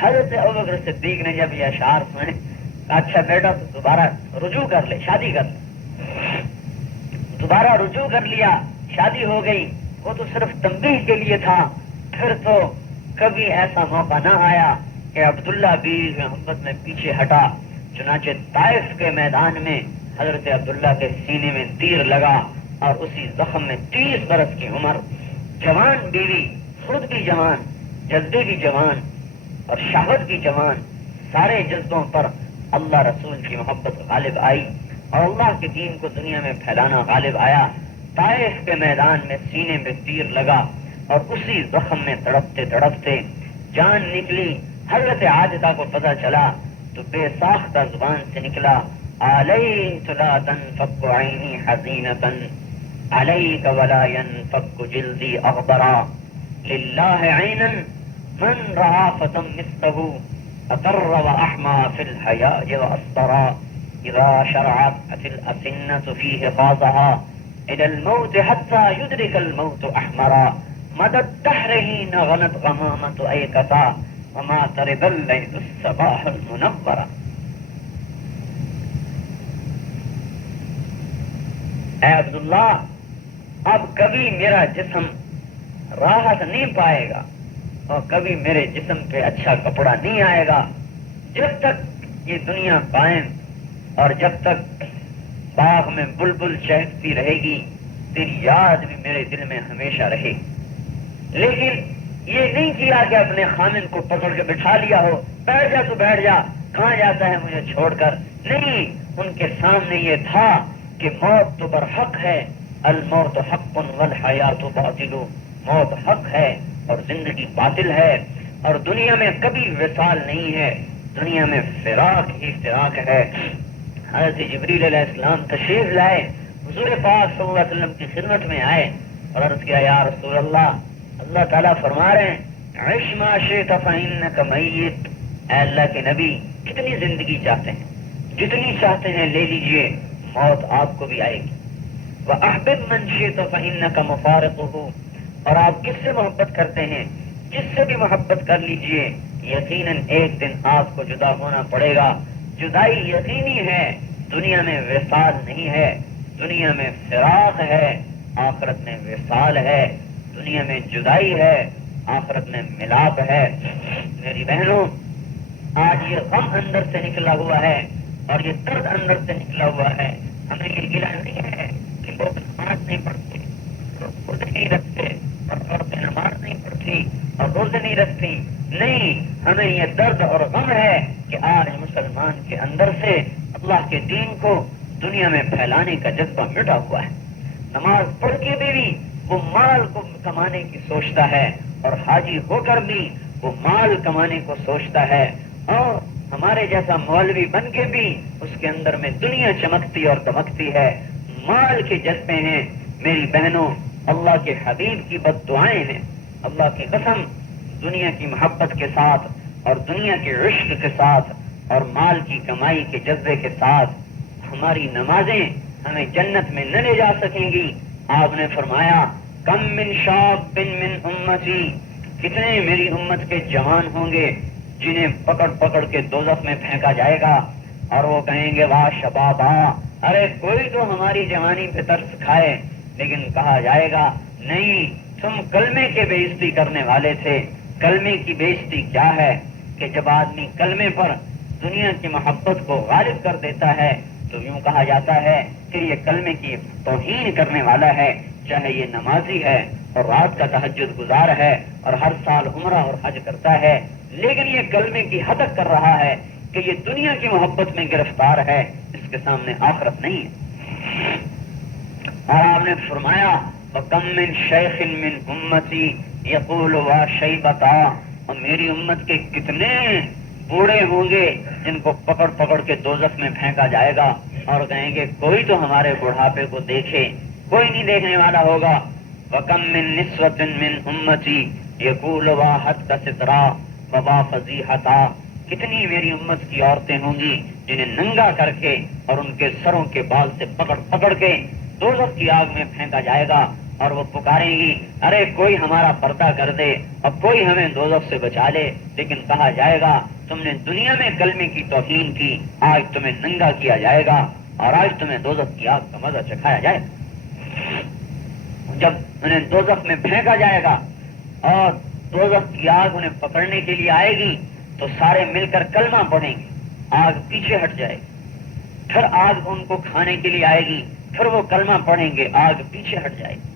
حضرت ابوبکر صدیق نے جب یہ اشعار سنے، اچھا بیٹا تو دوبارہ رجوع کر لے، شادی کر لے. دوبارہ رجوع کر لیا، شادی ہو گئی. وہ تو صرف تنبیہ کے لیے تھا. پھر تو کبھی ایسا موقع نہ آیا کہ عبداللہ بیوی محبت میں پیچھے ہٹا. چنانچہ طائف کے میدان میں حضرت عبداللہ کے سینے میں تیر لگا اور اسی زخم میں 30 برس کی عمر، جوان بیوی، خود بھی جوان، جذبے بھی جوان اور شہوت بھی جوان، سارے جذبوں پر اللہ رسول کی محبت غالب آئی اور اللہ کے دین کو دنیا میں پھیلانا غالب آیا. طائف کے میدان میں سینے میں تیر لگا اور اسی زخم میں تڑپتے تڑپتے جان نکلی. حضرت عاتقہ کو پتہ چلا تو بے ساختہ زبان سے نکلا علیک لا تنفک عینی حزینۃ علیک ولا ینفک جلدی اغبرا للہ عینا من رعا فتم مثلہ اقر واحما فی الحیاء واسطرا اذا شرعت فی الاسنۃ فیہ غازها الى الموت حتى يدرك الموت احمرا مدد الدہر حین غنت غمامۃ ایکتا وما ترب اللیل الصباح المنورا. اے عبداللہ، اب کبھی میرا جسم راحت نہیں پائے گا اور کبھی میرے جسم پہ اچھا کپڑا نہیں آئے گا جب تک یہ دنیا قائم اور جب تک باغ میں بلبل چہکتی رہے گی. تیری یاد بھی میرے دل میں ہمیشہ رہے گی. لیکن یہ نہیں کیا کہ اپنے خامن کو پکڑ کے بٹھا لیا ہو، بیٹھ جا تو بیٹھ جا، کہاں جاتا ہے مجھے چھوڑ کر. نہیں، ان کے سامنے یہ تھا کہ موت تو برحق ہے، الموت حق والحیات باطل، موت حق ہے اور زندگی باطل ہے اور دنیا میں کبھی وصال نہیں ہے، دنیا میں فراق ہی فراق ہے. حضرت جبریل علیہ السلام تشریف لائے، حضور پاک صلی اللہ علیہ وسلم کی خدمت میں آئے اور عرض کیا یا رسول اللہ، اللہ تعالیٰ فرما رہے ہیں عش ما شئت فإنک میت. اے اللہ کے نبی، کتنی زندگی چاہتے ہیں، جتنی چاہتے ہیں لے لیجئے، موت آپ کو بھی آئے گی. وأحبب من شئت فإنک مفارقہ، اور آپ کس سے محبت کرتے ہیں، جس سے بھی محبت کر لیجئے، یقیناً ایک دن آپ کو جدا ہونا پڑے گا. جدائی یقینی ہے، دنیا میں وصال نہیں ہے، دنیا میں فراق ہے، آخرت میں وصال ہے. دنیا میں جدائی ہے، آخرت میں ملاپ ہے. میری بہنوں، آج یہ غم اندر سے نکلا ہوا ہے اور یہ درد اندر سے نکلا ہوا ہے. ہمیں یہ گلا نہیں ہے کہ لوگ نماز نہیں پڑھتے، لوگ روزے نہیں رکھتے اور عورتیں نماز نہیں پڑھتی اور روزے نہیں رکھتی. نہیں، ہمیں یہ درد اور غم ہے کہ آج مسلمان کے اندر سے اللہ کے دین کو دنیا میں پھیلانے کا جذبہ مٹا ہوا ہے. نماز پڑھ کے بھی وہ مال کو کمانے کی سوچتا ہے اور حاجی ہو کر بھی وہ مال کمانے کو سوچتا ہے، اور ہمارے جیسا مولوی بن کے بھی اس کے اندر میں دنیا چمکتی اور دمکتی ہے، مال کے جذبے ہیں. میری بہنوں، اللہ کے حبیب کی بد دعائیں ہیں. اللہ کی قسم، دنیا کی محبت کے ساتھ اور دنیا کے عشق کے ساتھ اور مال کی کمائی کے جذبے کے ساتھ ہماری نمازیں ہمیں جنت میں نہ لے جا سکیں گی. آپ نے فرمایا کم من شاب من امتی، کتنے میری امت کے جوان ہوں گے جنہیں پکڑ پکڑ کے دوزخ میں پھینکا جائے گا اور وہ کہیں گے واہ شبابا، ارے کوئی تو ہماری جوانی پہ ترس کھائے. لیکن کہا جائے گا نہیں، تم کلمے کے بے عزتی کرنے والے تھے. کلمے کی بے عزتی کیا ہے کہ جب آدمی کلمے پر دنیا کی محبت کو غالب کر دیتا ہے تو یوں کہا جاتا ہے کہ یہ کلمے کی توہین کرنے والا ہے، چاہے یہ نمازی ہے اور رات کا تہجد گزار ہے اور ہر سال عمرہ اور حج کرتا ہے، لیکن یہ کلمے کی ہتک کر رہا ہے کہ یہ دنیا کی محبت میں گرفتار ہے، اس کے سامنے آخرت نہیں ہے. اور آپ نے فرمایا وَكَمْ مِنْ شَيْخٍ مِّنْ أُمَّتِي يَقُولُ وَشَيْبَتَا، اور میری امت کے کتنے بوڑھے ہوں گے جن کو پکڑ پکڑ کے دوزخ میں پھینکا جائے گا اور کہیں گے کوئی تو ہمارے بڑھاپے کو دیکھے، کوئی نہیں دیکھنے والا ہوگا۔ وَكَم مِّن نِّسْوَةٍ مِّنْ أُمَّتِي يَقُولُ وَاحَتَّ سِتْرَا وَبَا فَضِيحَتَا، کتنی میری امت کی عورتیں ہوں گی جنہیں ننگا کر کے اور ان کے سروں کے بال سے پکڑ پکڑ کے دوزخ کی آگ میں پھینکا جائے گا، اور وہ پکاریں گی ارے کوئی ہمارا پردہ کر دے اور کوئی ہمیں دوزخ سے بچا لے، لیکن کہا جائے گا تم نے دنیا میں کلمے کی توہین کی، آج تمہیں ننگا کیا جائے گا اور آج تمہیں دوزخ کی آگ کا مزہ چکھایا جائے گا۔ جب انہیں دوزخ میں پھینکا جائے گا اور دوزخ کی آگ انہیں پکڑنے کے لیے آئے گی تو سارے مل کر کلمہ پڑھیں گے، آگ پیچھے ہٹ جائے گی، پھر آگ ان کو کھانے کے لیے آئے گی، پھر وہ کلمہ پڑھیں گے، آگ پیچھے ہٹ جائے گی۔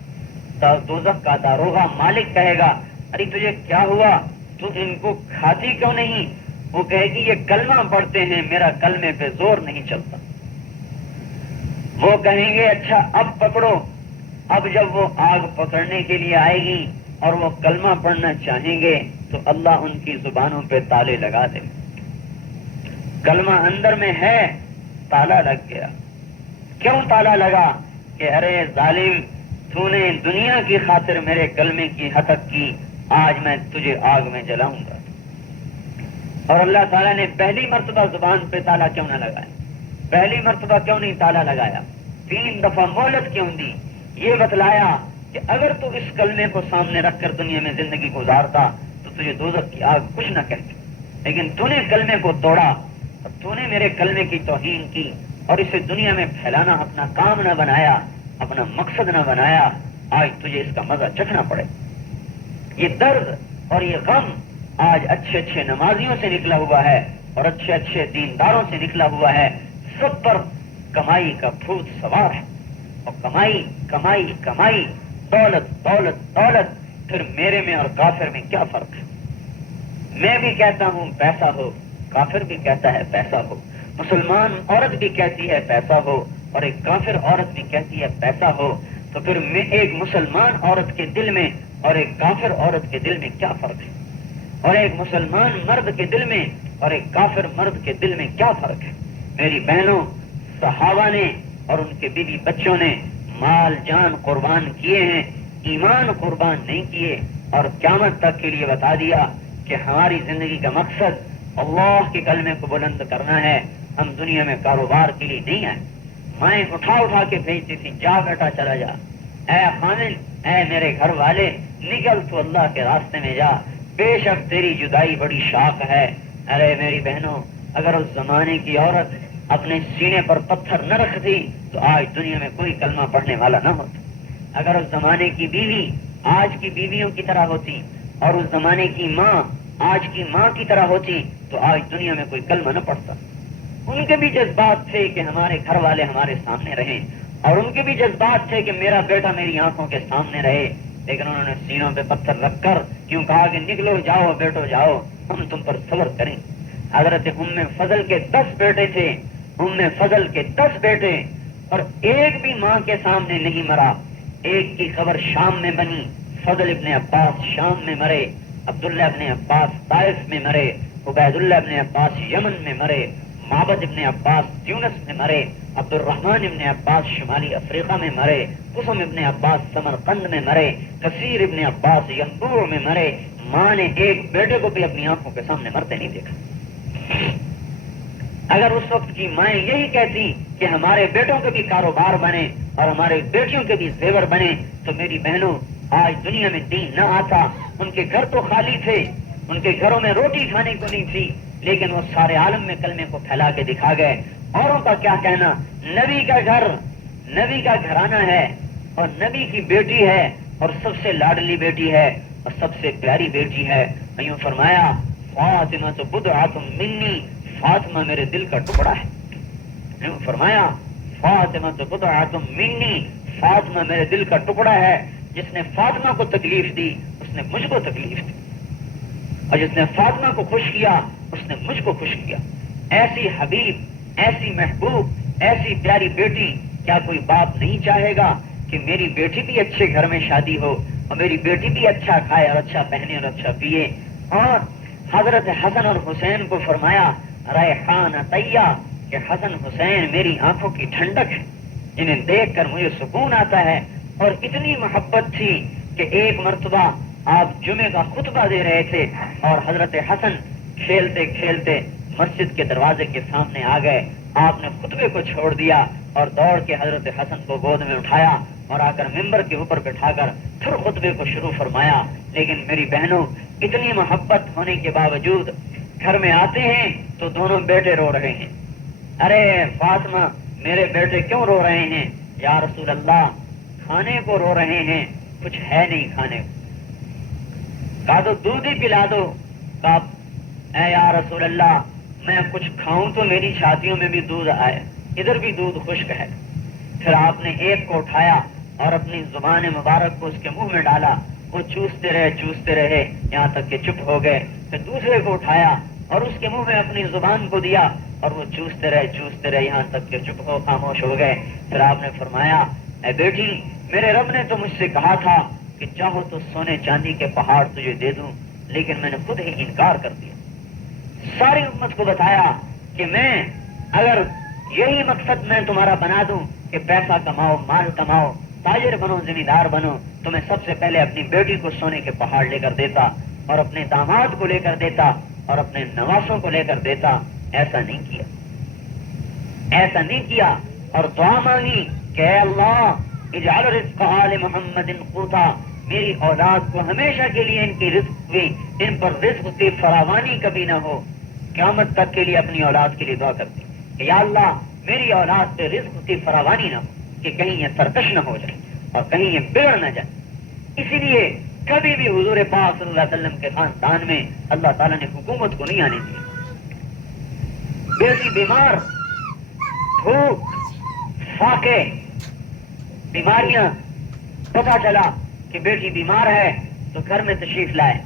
تو دوزخ کا داروغہ مالک کہے گا ارے تجھے کیا ہوا، تو ان کو کھاتی کیوں نہیں؟ وہ کہے گی یہ کلمہ پڑھتے ہیں، میرا کلمے پہ زور نہیں چلتا۔ وہ کہیں گے اچھا اب پکڑو۔ اب جب وہ آگ پکڑنے کے لیے آئے گی اور وہ کلمہ پڑھنا چاہیں گے تو اللہ ان کی زبانوں پہ تالے لگا دے، کلمہ اندر میں ہے، تالا لگ گیا۔ کیوں تالا لگا؟ کہ ارے ظالم تو نے دنیا کی خاطر میرے کلمے کی ہتک کی، آج میں تجھے آگ میں جلاؤں گا۔ اور اللہ تعالیٰ نے پہلی مرتبہ زبان پہ تالا کیوں نہ لگایا؟ پہلی مرتبہ کیوں نہیں تالا لگایا؟ 3 دفعہ مہلت کیوں دی؟ یہ بتلایا کہ اگر تو اس کلمے کو سامنے رکھ کر دنیا میں زندگی گزارتا تو تجھے دوزخ کی آگ کچھ نہ کہتی، لیکن تو نے کلمے کو توڑا اور تو نے میرے کلمے کی توہین کی اور اسے دنیا میں پھیلانا اپنا کام نہ بنایا، اپنا مقصد نہ بنایا، آج تجھے اس کا مزہ چکھنا پڑے۔ یہ درد اور یہ غم آج اچھے اچھے نمازیوں سے نکلا ہوا ہے اور اچھے اچھے دینداروں سے نکلا ہوا ہے، سب پر کمائی کا بھوت سوار ہے، اور کمائی کمائی کمائی، دولت دولت دولت۔ پھر میرے میں اور کافر میں کیا فرق ہے؟ میں بھی کہتا ہوں پیسہ ہو، کافر بھی کہتا ہے پیسہ ہو، مسلمان عورت بھی کہتی ہے پیسہ ہو اور ایک کافر عورت بھی کہتی ہے پیسہ ہو، تو پھر میں ایک مسلمان عورت کے دل میں اور ایک کافر عورت کے دل میں کیا فرق ہے؟ اور ایک مسلمان مرد کے دل میں اور ایک کافر مرد کے دل میں کیا فرق ہے؟ میری بہنوں، صحابہ نے اور ان کے بیوی بچوں نے مال جان قربان کیے ہیں، ایمان قربان نہیں کیے، اور قیامت تک کے لیے بتا دیا کہ ہماری زندگی کا مقصد اللہ کے کلمے کو بلند کرنا ہے، ہم دنیا میں کاروبار کے لیے نہیں آئے۔ مائیں اٹھا اٹھا کے بھیجتی تھی جا بیٹا چلا جا، اے خامن اے میرے گھر والے نکل تو اللہ کے راستے میں جا، بے شک تیری جدائی بڑی شاق ہے۔ ارے میری بہنوں، اگر اس زمانے کی عورت اپنے سینے پر پتھر نہ رکھتی تو آج دنیا میں کوئی کلمہ پڑھنے والا نہ ہوتا۔ اگر اس زمانے کی بیوی آج کی بیویوں کی طرح ہوتی اور اس زمانے کی ماں آج کی ماں کی طرح ہوتی تو آج دنیا میں کوئی کلمہ نہ پڑھتا۔ ان کے بھی جذبات تھے کہ ہمارے گھر والے ہمارے سامنے رہیں، اور ان کے بھی جذبات تھے کہ میرا بیٹا میری آنکھوں کے سامنے رہے، لیکن انہوں نے سینوں پہ پتھر رکھ کر کیوں کہا کہ نکلو جاؤ بیٹو جاؤ، ہم تم پر صبر کریں۔ حضرت ام فضل کے 10 بیٹے تھے، ام فضل کے 10 بیٹے، اور ایک بھی ماں کے سامنے نہیں مرا۔ ایک کی خبر شام میں بنی، فضل ابن عباس شام میں مرے، عبداللہ ابن عباس طائف میں مرے، عبید اللہ ابن عباس یمن میں مرے، معبد ابن عباس تیونس میں مرے، عبد الرحمن ابن عباس شمالی افریقہ میں مرے، قسم ابن عباس سمرقند میں مرے، کثیر ابن عباس ینبوع میں مرے۔ ماں نے ایک بیٹے کو بھی اپنی آنکھوں کے سامنے مرتے نہیں دیکھا۔ اگر اس وقت کی مائیں یہی کہتی کہ ہمارے بیٹوں کے بھی کاروبار بنے اور ہمارے بیٹیوں کے بھی زیور بنے تو میری بہنوں آج دنیا میں دین نہ آتا۔ ان کے گھر تو خالی تھے، ان کے گھروں میں روٹی کھانے کو نہیں تھی، لیکن وہ سارے عالم میں کلمے کو پھیلا کے دکھا گئے۔ اوروں کا کیا کہنا، نبی کا گھر، نبی کا گھرانہ ہے اور نبی کی بیٹی ہے اور سب سے لاڈلی بیٹی ہے اور سب سے پیاری بیٹی ہے۔ یوں فرمایا فاطمہ تو بضعۃ منی، فاطمہ میرے دل کا ٹکڑا ہے۔ یوں فرمایا فاطمہ تو بضعۃ منی، فاطمہ میرے دل کا ٹکڑا ہے۔ جس نے فاطمہ کو تکلیف دی اس نے مجھ کو تکلیف دی، اور جس نے فاطمہ کو خوش کیا اس نے مجھ کو خوش کیا۔ ایسی حبیب، ایسی محبوب، ایسی پیاری بیٹی، کیا کوئی باپ نہیں چاہے گا کہ میری بیٹی بھی اچھے گھر میں شادی ہو اور میری بیٹی بھی اچھا کھائے اور اچھا پہنے اور اچھا پیے؟ اور حضرت حسن اور حسین کو فرمایا ریحان طیہ کہ حسن حسین میری آنکھوں کی ٹھنڈک ہے، انہیں دیکھ کر مجھے سکون آتا ہے. اور اتنی محبت تھی کہ ایک مرتبہ آپ جمعے کا خطبہ دے رہے تھے اور حضرت حسن کھیلتے کھیلتے مسجد کے دروازے کے سامنے آ گئے. آپ نے خطبے کو چھوڑ دیا اور دوڑ کے حضرت حسن کو گود میں اٹھایا اور آ کر ممبر کے اوپر بٹھا کر پھر خطبے کو شروع فرمایا. لیکن میری بہنوں، اتنی محبت ہونے کے باوجود گھر میں آتے ہیں تو دونوں بیٹے رو رہے ہیں. ارے فاطمہ میرے بیٹے کیوں رو رہے ہیں؟ یا رسول اللہ کھانے کو رو رہے ہیں، کچھ ہے نہیں کھانے کو. کہا تو دودھ ہی پلا دو. کہا اے یا رسول اللہ میں کچھ کھاؤں تو میری چھاتیوں میں بھی دودھ آئے، ادھر بھی دودھ خشک ہے. پھر آپ نے ایک کو اٹھایا اور اپنی زبان مبارک کو اس کے منہ میں ڈالا. وہ چوستے رہے یہاں تک کہ چپ ہو گئے. پھر دوسرے کو اٹھایا اور اس کے منہ میں اپنی زبان کو دیا اور وہ چوستے رہے یہاں تک کہ چپ ہو خاموش ہو گئے. پھر آپ نے فرمایا اے بیٹی میرے رب نے تو مجھ سے کہا تھا کہ چاہو تو سونے چاندی کے پہاڑ تجھے دے دوں، لیکن میں نے خود ہی انکار کر دیا. ساری امت کو بتایا کہ میں اگر یہی مقصد میں تمہارا بنا دوں کہ پیسہ کماؤ، مال کماؤ، تاجر بنو، زمیندار بنو، تو میں سب سے پہلے اپنی بیٹی کو سونے کے پہاڑ لے کر دیتا اور اپنے داماد کو لے کر دیتا اور اپنے نواسوں کو لے کر دیتا. ایسا نہیں کیا اور دعا مانگی کہ اے اللہ اجعل رزق آل محمد قوتا، میری اولاد کو ہمیشہ کے لیے ان پر رزق کی فراوانی کبھی نہ ہو. قیامت تک کے لیے اپنی اولاد کے لیے دعا کرتی کہ یا اللہ میری اولاد پہ رزق کی فراوانی نہ ہو، کہ کہیں یہ سرکش نہ ہو جائے اور کہیں یہ بگڑ نہ جائے. اسی لیے کبھی بھی حضور پاک صلی اللہ علیہ وسلم کے خاندان میں اللہ تعالیٰ نے حکومت کو نہیں آنے دی. بیٹی بیمار، بھوک، فاقے، بیماریاں، پتا چلا کہ بیٹی بیمار ہے تو گھر میں تشریف لائے.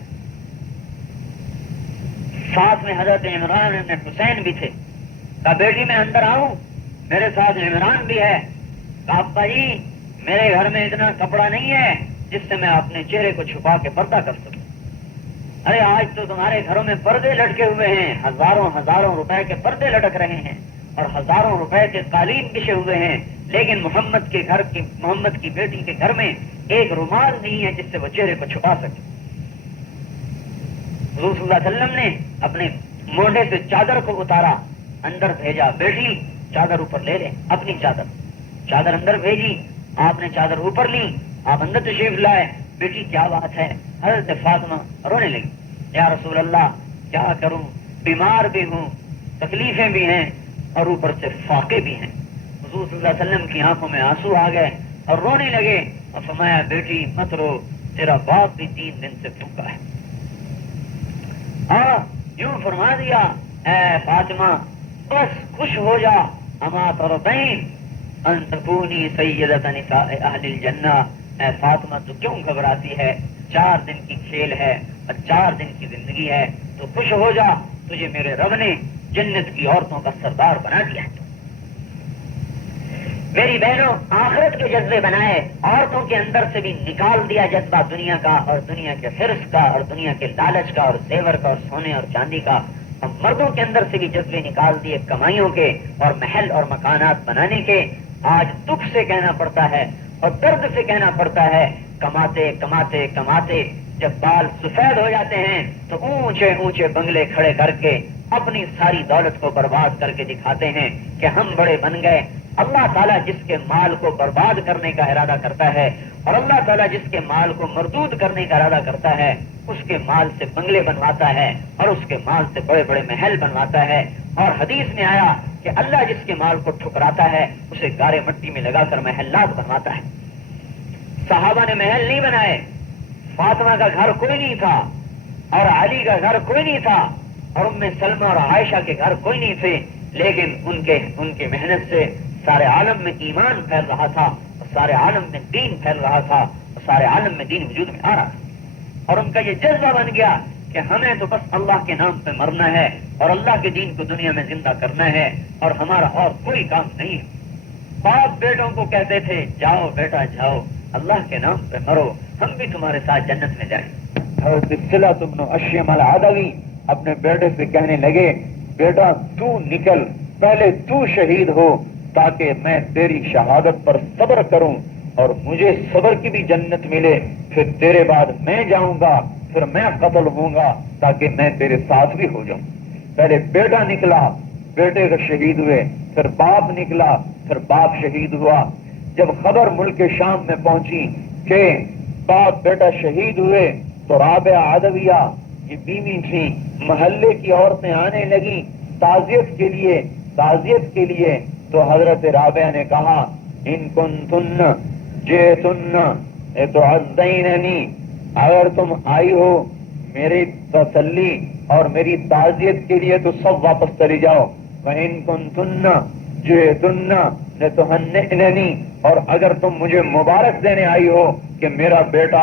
ساتھ میں حضرت عمران ابن حسین بھی تھے. کہا بیٹی میں اندر آؤں؟ میرے ساتھ عمران بھی ہے. کہا ابا جی میرے گھر میں اتنا کپڑا نہیں ہے جس سے میں اپنے چہرے کو چھپا کے پردہ کر سکوں. ارے آج تو تمہارے گھروں میں پردے لٹکے ہوئے ہیں، ہزاروں روپے کے پردے لٹک رہے ہیں اور ہزاروں روپے کے قالین بچھے ہوئے ہیں، لیکن محمد کی بیٹی کے گھر میں ایک رومال نہیں ہے جس سے وہ چہرے کو چھپا سکے. حضور صلی اللہ علیہ وسلم نے اپنے موڈے سے چادر کو اتارا، اندر بھیجا، بیٹی چادر اوپر لے لے. اپنی چادر اندر بھیجی، آپ نے چادر اوپر لی، آپ اندر تشریف لائے. بیٹی کیا بات ہے؟ حضرت فاطمہ رونے لگی. یا رسول اللہ کیا کروں، بیمار بھی ہوں، تکلیفیں بھی ہیں اور اوپر سے فاقے بھی ہیں. حضور صلی اللہ علیہ وسلم کی آنکھوں میں آنسو آ گئے اور رونے لگے اور فرمایا بیٹی مت رو، تیرا باپ بھی 3 دن سے بھوکا ہے. یوں فرما دیا اے فاطمہ بس خوش ہو جا، اما ترضین ان تکونی سیدۃ نساء اہل الجنہ. اے فاطمہ تو کیوں گھبراتی ہے؟ 4 دن کی کھیل ہے اور 4 دن کی زندگی ہے، تو خوش ہو جا، تجھے میرے رب نے جنت کی عورتوں کا سردار بنا دیا ہے. میری بہنوں آخرت کے جذبے بنائے، عورتوں کے اندر سے بھی نکال دیا جذبہ دنیا کا اور دنیا کے حرص کا اور دنیا کے لالچ کا اور زیور کا اور سونے اور چاندی کا. اور مردوں کے اندر سے بھی جذبے نکال دیے کمائیوں کے اور محل اور مکانات بنانے کے. آج دکھ سے کہنا پڑتا ہے اور درد سے کہنا پڑتا ہے، کماتے کماتے کماتے جب بال سفید ہو جاتے ہیں تو اونچے اونچے بنگلے کھڑے کر کے اپنی ساری دولت کو برباد کر کے دکھاتے ہیں کہ ہم بڑے بن گئے. اللہ تعالیٰ جس کے مال کو برباد کرنے کا ارادہ کرتا ہے اور اللہ تعالیٰ جس کے مال کو مردود کرنے کا ارادہ کرتا ہے اس کے مال سے بنگلے بنواتا ہے اور اس کے مال سے بڑے بڑے محل بنواتا ہے. اور حدیث میں آیا کہ اللہ جس کے مال کو ٹھکراتا ہے اسے گارے مٹی میں لگا کر محلات بنواتا ہے. صحابہ نے محل نہیں بنائے، فاطمہ کا گھر کوئی نہیں تھا اور علی کا گھر کوئی نہیں تھا اور ام سلمہ اور عائشہ کے گھر کوئی نہیں تھے، لیکن ان کے محنت سے سارے عالم میں ایمان پھیل رہا تھا اور سارے عالم میں دین پھیل رہا تھا اور سارے عالم میں دین وجود میں آ رہا تھا. اور ان کا یہ جذبہ بن گیا کہ ہمیں تو بس اللہ کے نام پہ مرنا ہے اور اللہ کے دین کو دنیا میں زندہ کرنا ہے اور ہمارا اور کوئی کام نہیں ہے. باپ بیٹوں کو کہتے تھے جاؤ بیٹا جاؤ، اللہ کے نام پہ مرو، ہم بھی تمہارے ساتھ جنت میں جائیں. حضرت صلۃ بن اشیم العدوی اپنے بیٹے سے کہنے لگے بیٹا تو نکل، پہلے تو شہید ہو تاکہ میں تیری شہادت پر صبر کروں اور مجھے صبر کی بھی جنت ملے، پھر تیرے بعد میں جاؤں گا، پھر میں قتل ہوں گا تاکہ میں تیرے ساتھ بھی ہو جاؤں۔ پہلے بیٹا نکلا، بیٹے کا شہید ہوئے، پھر باپ نکلا، پھر باپ شہید ہوا۔ جب خبر ملک شام میں پہنچی کہ باپ بیٹا شہید ہوئے تو رابعہ عدویہ یہ بیوی تھی، محلے کی عورتیں آنے لگی تعزیت کے لیے تو حضرت رابعہ نے کہا ان کنتن جئتن تعزیننی، اگر تم آئی ہو میری تسلی اور میری تعزیت کے لیے تو سب واپس چلی جاؤ، وَإِن كُنتُنَّ جئتن لتهنئننی، اور اگر تم مجھے مبارک دینے آئی ہو کہ میرا بیٹا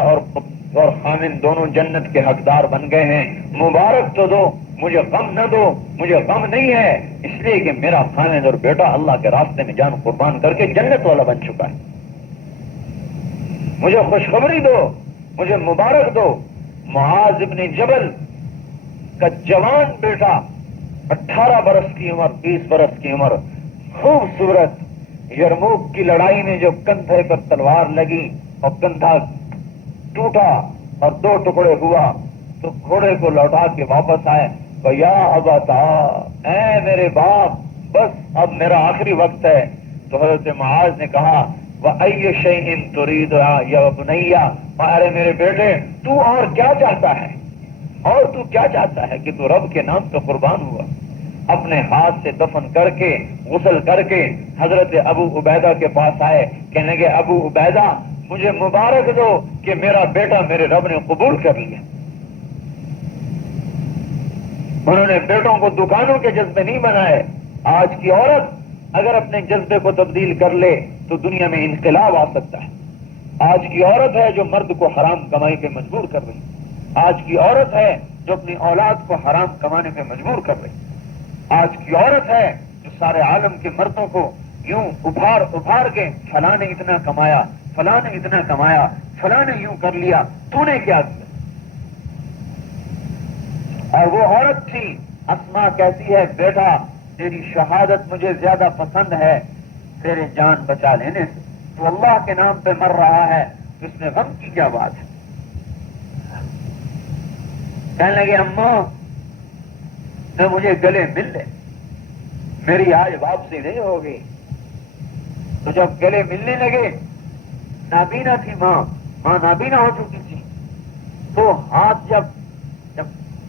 اور خامن دونوں جنت کے حقدار بن گئے ہیں، مبارک تو دو، مجھے غم نہ دو، مجھے غم نہیں ہے اس لیے کہ میرا خامن اور بیٹا اللہ کے راستے میں جان قربان کر کے جنت والا بن چکا ہے، مجھے خوشخبری دو، مجھے مبارک دو۔ معاذ ابن جبل کا جوان بیٹا، 18 برس کی عمر، 20 برس کی عمر، خوبصورت، یرموک کی لڑائی میں جو کندھے پر تلوار لگی اور کندھا ٹوٹا اور 2 ٹکڑے ہوا تو گھوڑے کو لوٹا کے واپس آئے تو یا ابتا، اے میرے باپ بس اب میرا آخری وقت ہے۔ تو حضرت معاذ نے کہا وَأَيُّ شَيْءٍ تُرِيدُ يَا بُنَيَّ، ارے میرے بیٹے تو اور کیا چاہتا ہے، اور تو کیا چاہتا ہے کہ تو رب کے نام پہ قربان ہوا۔ اپنے ہاتھ سے دفن کر کے غسل کر کے حضرت ابو عبیدہ کے پاس آئے، کہنے لگے ابو عبیدہ مجھے مبارک دو کہ میرا بیٹا میرے رب نے قبول کر لیا۔ انہوں نے بیٹوں کو دکانوں کے جذبے نہیں بنائے۔ آج کی عورت اگر اپنے جذبے کو تبدیل کر لے تو دنیا میں انقلاب آ سکتا ہے۔ آج کی عورت ہے جو مرد کو حرام کمائی پہ مجبور کر رہی، آج کی عورت ہے جو اپنی اولاد کو حرام کمانے پہ مجبور کر رہی، آج کی عورت ہے جو سارے عالم کے مردوں کو یوں ابھار کے فلاں نے اتنا کمایا، فلاں نے اتنا کمایا، فلاں نے یوں کر لیا، تو نے کیا کیا؟ اور وہ عورت تھی اسماء، کہتی ہے بیٹا تیری شہادت مجھے زیادہ پسند ہے تیرے جان بچا لینے سے، تو اللہ کے نام پہ مر رہا ہے تو اس میں غم کی کیا بات ہے؟ کہنے لگے اماں میں مجھے گلے مل لے، میری آج واپسی نہیں ہوگی۔ تو جب گلے ملنے لگے، نابینا تھی ماں نابینا ہو چکی تھی، تو ہاتھ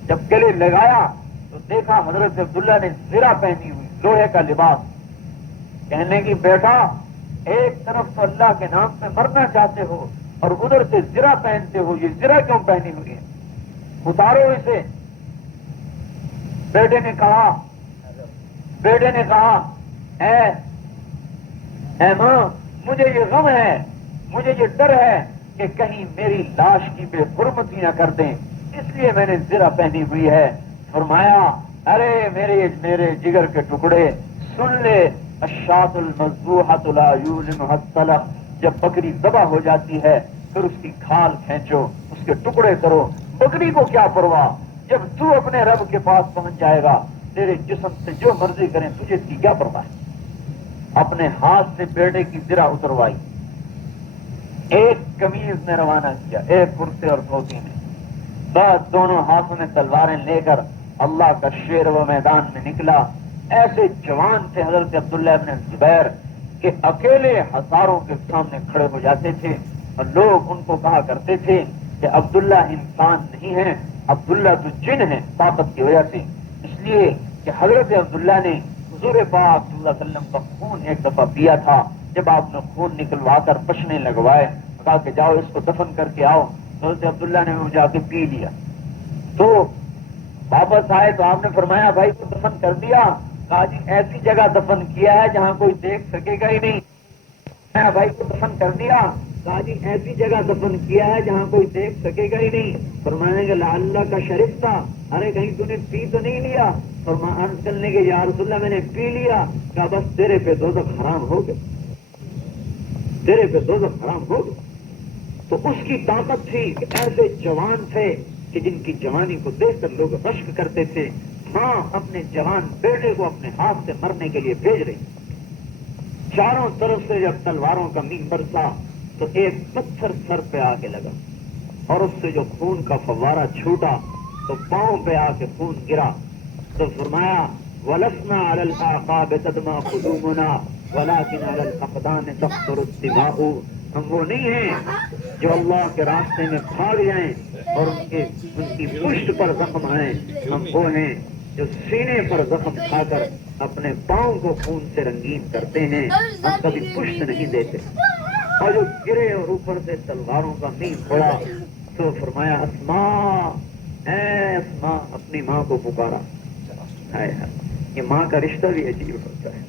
جب گلے لگایا تو دیکھا حضرت عبداللہ نے زرہ پہنی ہوئی، لوہے کا لباس۔ کہنے کی بیٹا ایک طرف تو اللہ کے نام پہ مرنا چاہتے ہو اور ادھر سے زرہ پہنتے ہو، یہ زرہ کیوں پہنی ہوئی ہے؟ اتارو اسے۔ بیٹے نے کہا اے ماں مجھے یہ غم ہے، مجھے یہ ڈر ہے کہ کہیں میری لاش کی بے حرمتی نہ کر دیں، اس لیے میں نے زرہ پہنی ہوئی ہے۔ فرمایا ارے میرے جگر کے ٹکڑے سن لے، الشاۃ المذبوحۃ لا یولمھا الطلق، جب بکری ذبح ہو جاتی ہے پھر اس کی کھال کھینچو، اس کے ٹکڑے کرو، بکری کو کیا پرواہ، جب تو اپنے رب کے پاس پہنچ جائے گا تیرے جسم سے جو مرضی کریں تجھے اس کی کیا پرواہ ہے۔ اپنے ہاتھ سے بیٹے کی زرہ اتروائی، ایک قمیض میں روانہ کیا، ایک کرتے اور دھوتی میں، بس دونوں ہاتھوں میں تلواریں لے کر اللہ کا شیر و میدان میں نکلا۔ ایسے جوان تھے حضرت عبداللہ ابن زبیر کہ اکیلے ہزاروں کے سامنے کھڑے ہو جاتے تھے اور لوگ ان کو کہا کرتے تھے کہ عبداللہ انسان نہیں ہے، عبداللہ تو جن ہے طاقت کی وجہ سے، اس لیے کہ حضرت عبداللہ نے حضور پاک صلی اللہ علیہ وسلم کا خون ایک دفعہ پیا تھا۔ جب آپ نے خون نکلوا کر پشنے لگوائے، کہا کہ جاؤ اس کو دفن کر کے آؤ، حضرت عبداللہ نے وہ جا کے پی لیا۔ تو واپس آئے تو آپ نے فرمایا بھائی کو دفن کر دیا؟ کہا جی ایسی جگہ دفن کیا ہے جہاں کوئی دیکھ سکے گا ہی نہیں۔ بھائی کو دفن کر دیا؟ کہا جی ایسی جگہ دفن کیا ہے جہاں کوئی دیکھ سکے گا ہی نہیں۔ فرمانے کے اللہ کا شریف تھا، ارے کہیں تو نے پی تو نہیں لیا؟ عرض کرنے کے یا رسول اللہ میں نے پی لیا۔ کہا بس تیرے پہ دوزخ حرام ہو گئے، تیرے پہ دوزخ حرام ہو گئے۔ تو اس کی طاقت تھی کہ ایسے جوان تھے کہ جن کی جوانی کو دیکھ کر لوگ رشک کرتے تھے، ماں اپنے جوان بیٹے کو اپنے ہاتھ سے مرنے کے لیے بھیج رہی، چاروں طرف سے جب تلواروں کا میم برسا تو ایک پتھر سر پہ آ کے لگا، اور اس سے جو خون کا فوارہ چھوٹا تو پاؤں پہ آ کے خون گرا، تو فرمایا وَلَسْنَا عَلَى الْأَعْقَابِ تَدْمَا قُدُومُنَا وَلَكِنْ عَلَى الْأَقْدَامِ تَقْطُرُ الدِّمَاءُ۔ ہم وہ نہیں ہیں جو اللہ کے راستے میں بھاگ جائیں اور ان کی پشت پر زخم آئیں، ہم وہ ہیں جو سینے پر زخم کھا کر اپنے پاؤں کو خون سے رنگین کرتے ہیں، ہم کبھی پشت نہیں دیتے۔ اور جو گرے اور اوپر سے تلواروں کا میم پڑا تو فرمایا اسماء، اے اسماء، اپنی ماں کو پکارا۔ ہائے ہائے، یہ ماں کا رشتہ بھی عجیب ہوتا ہے۔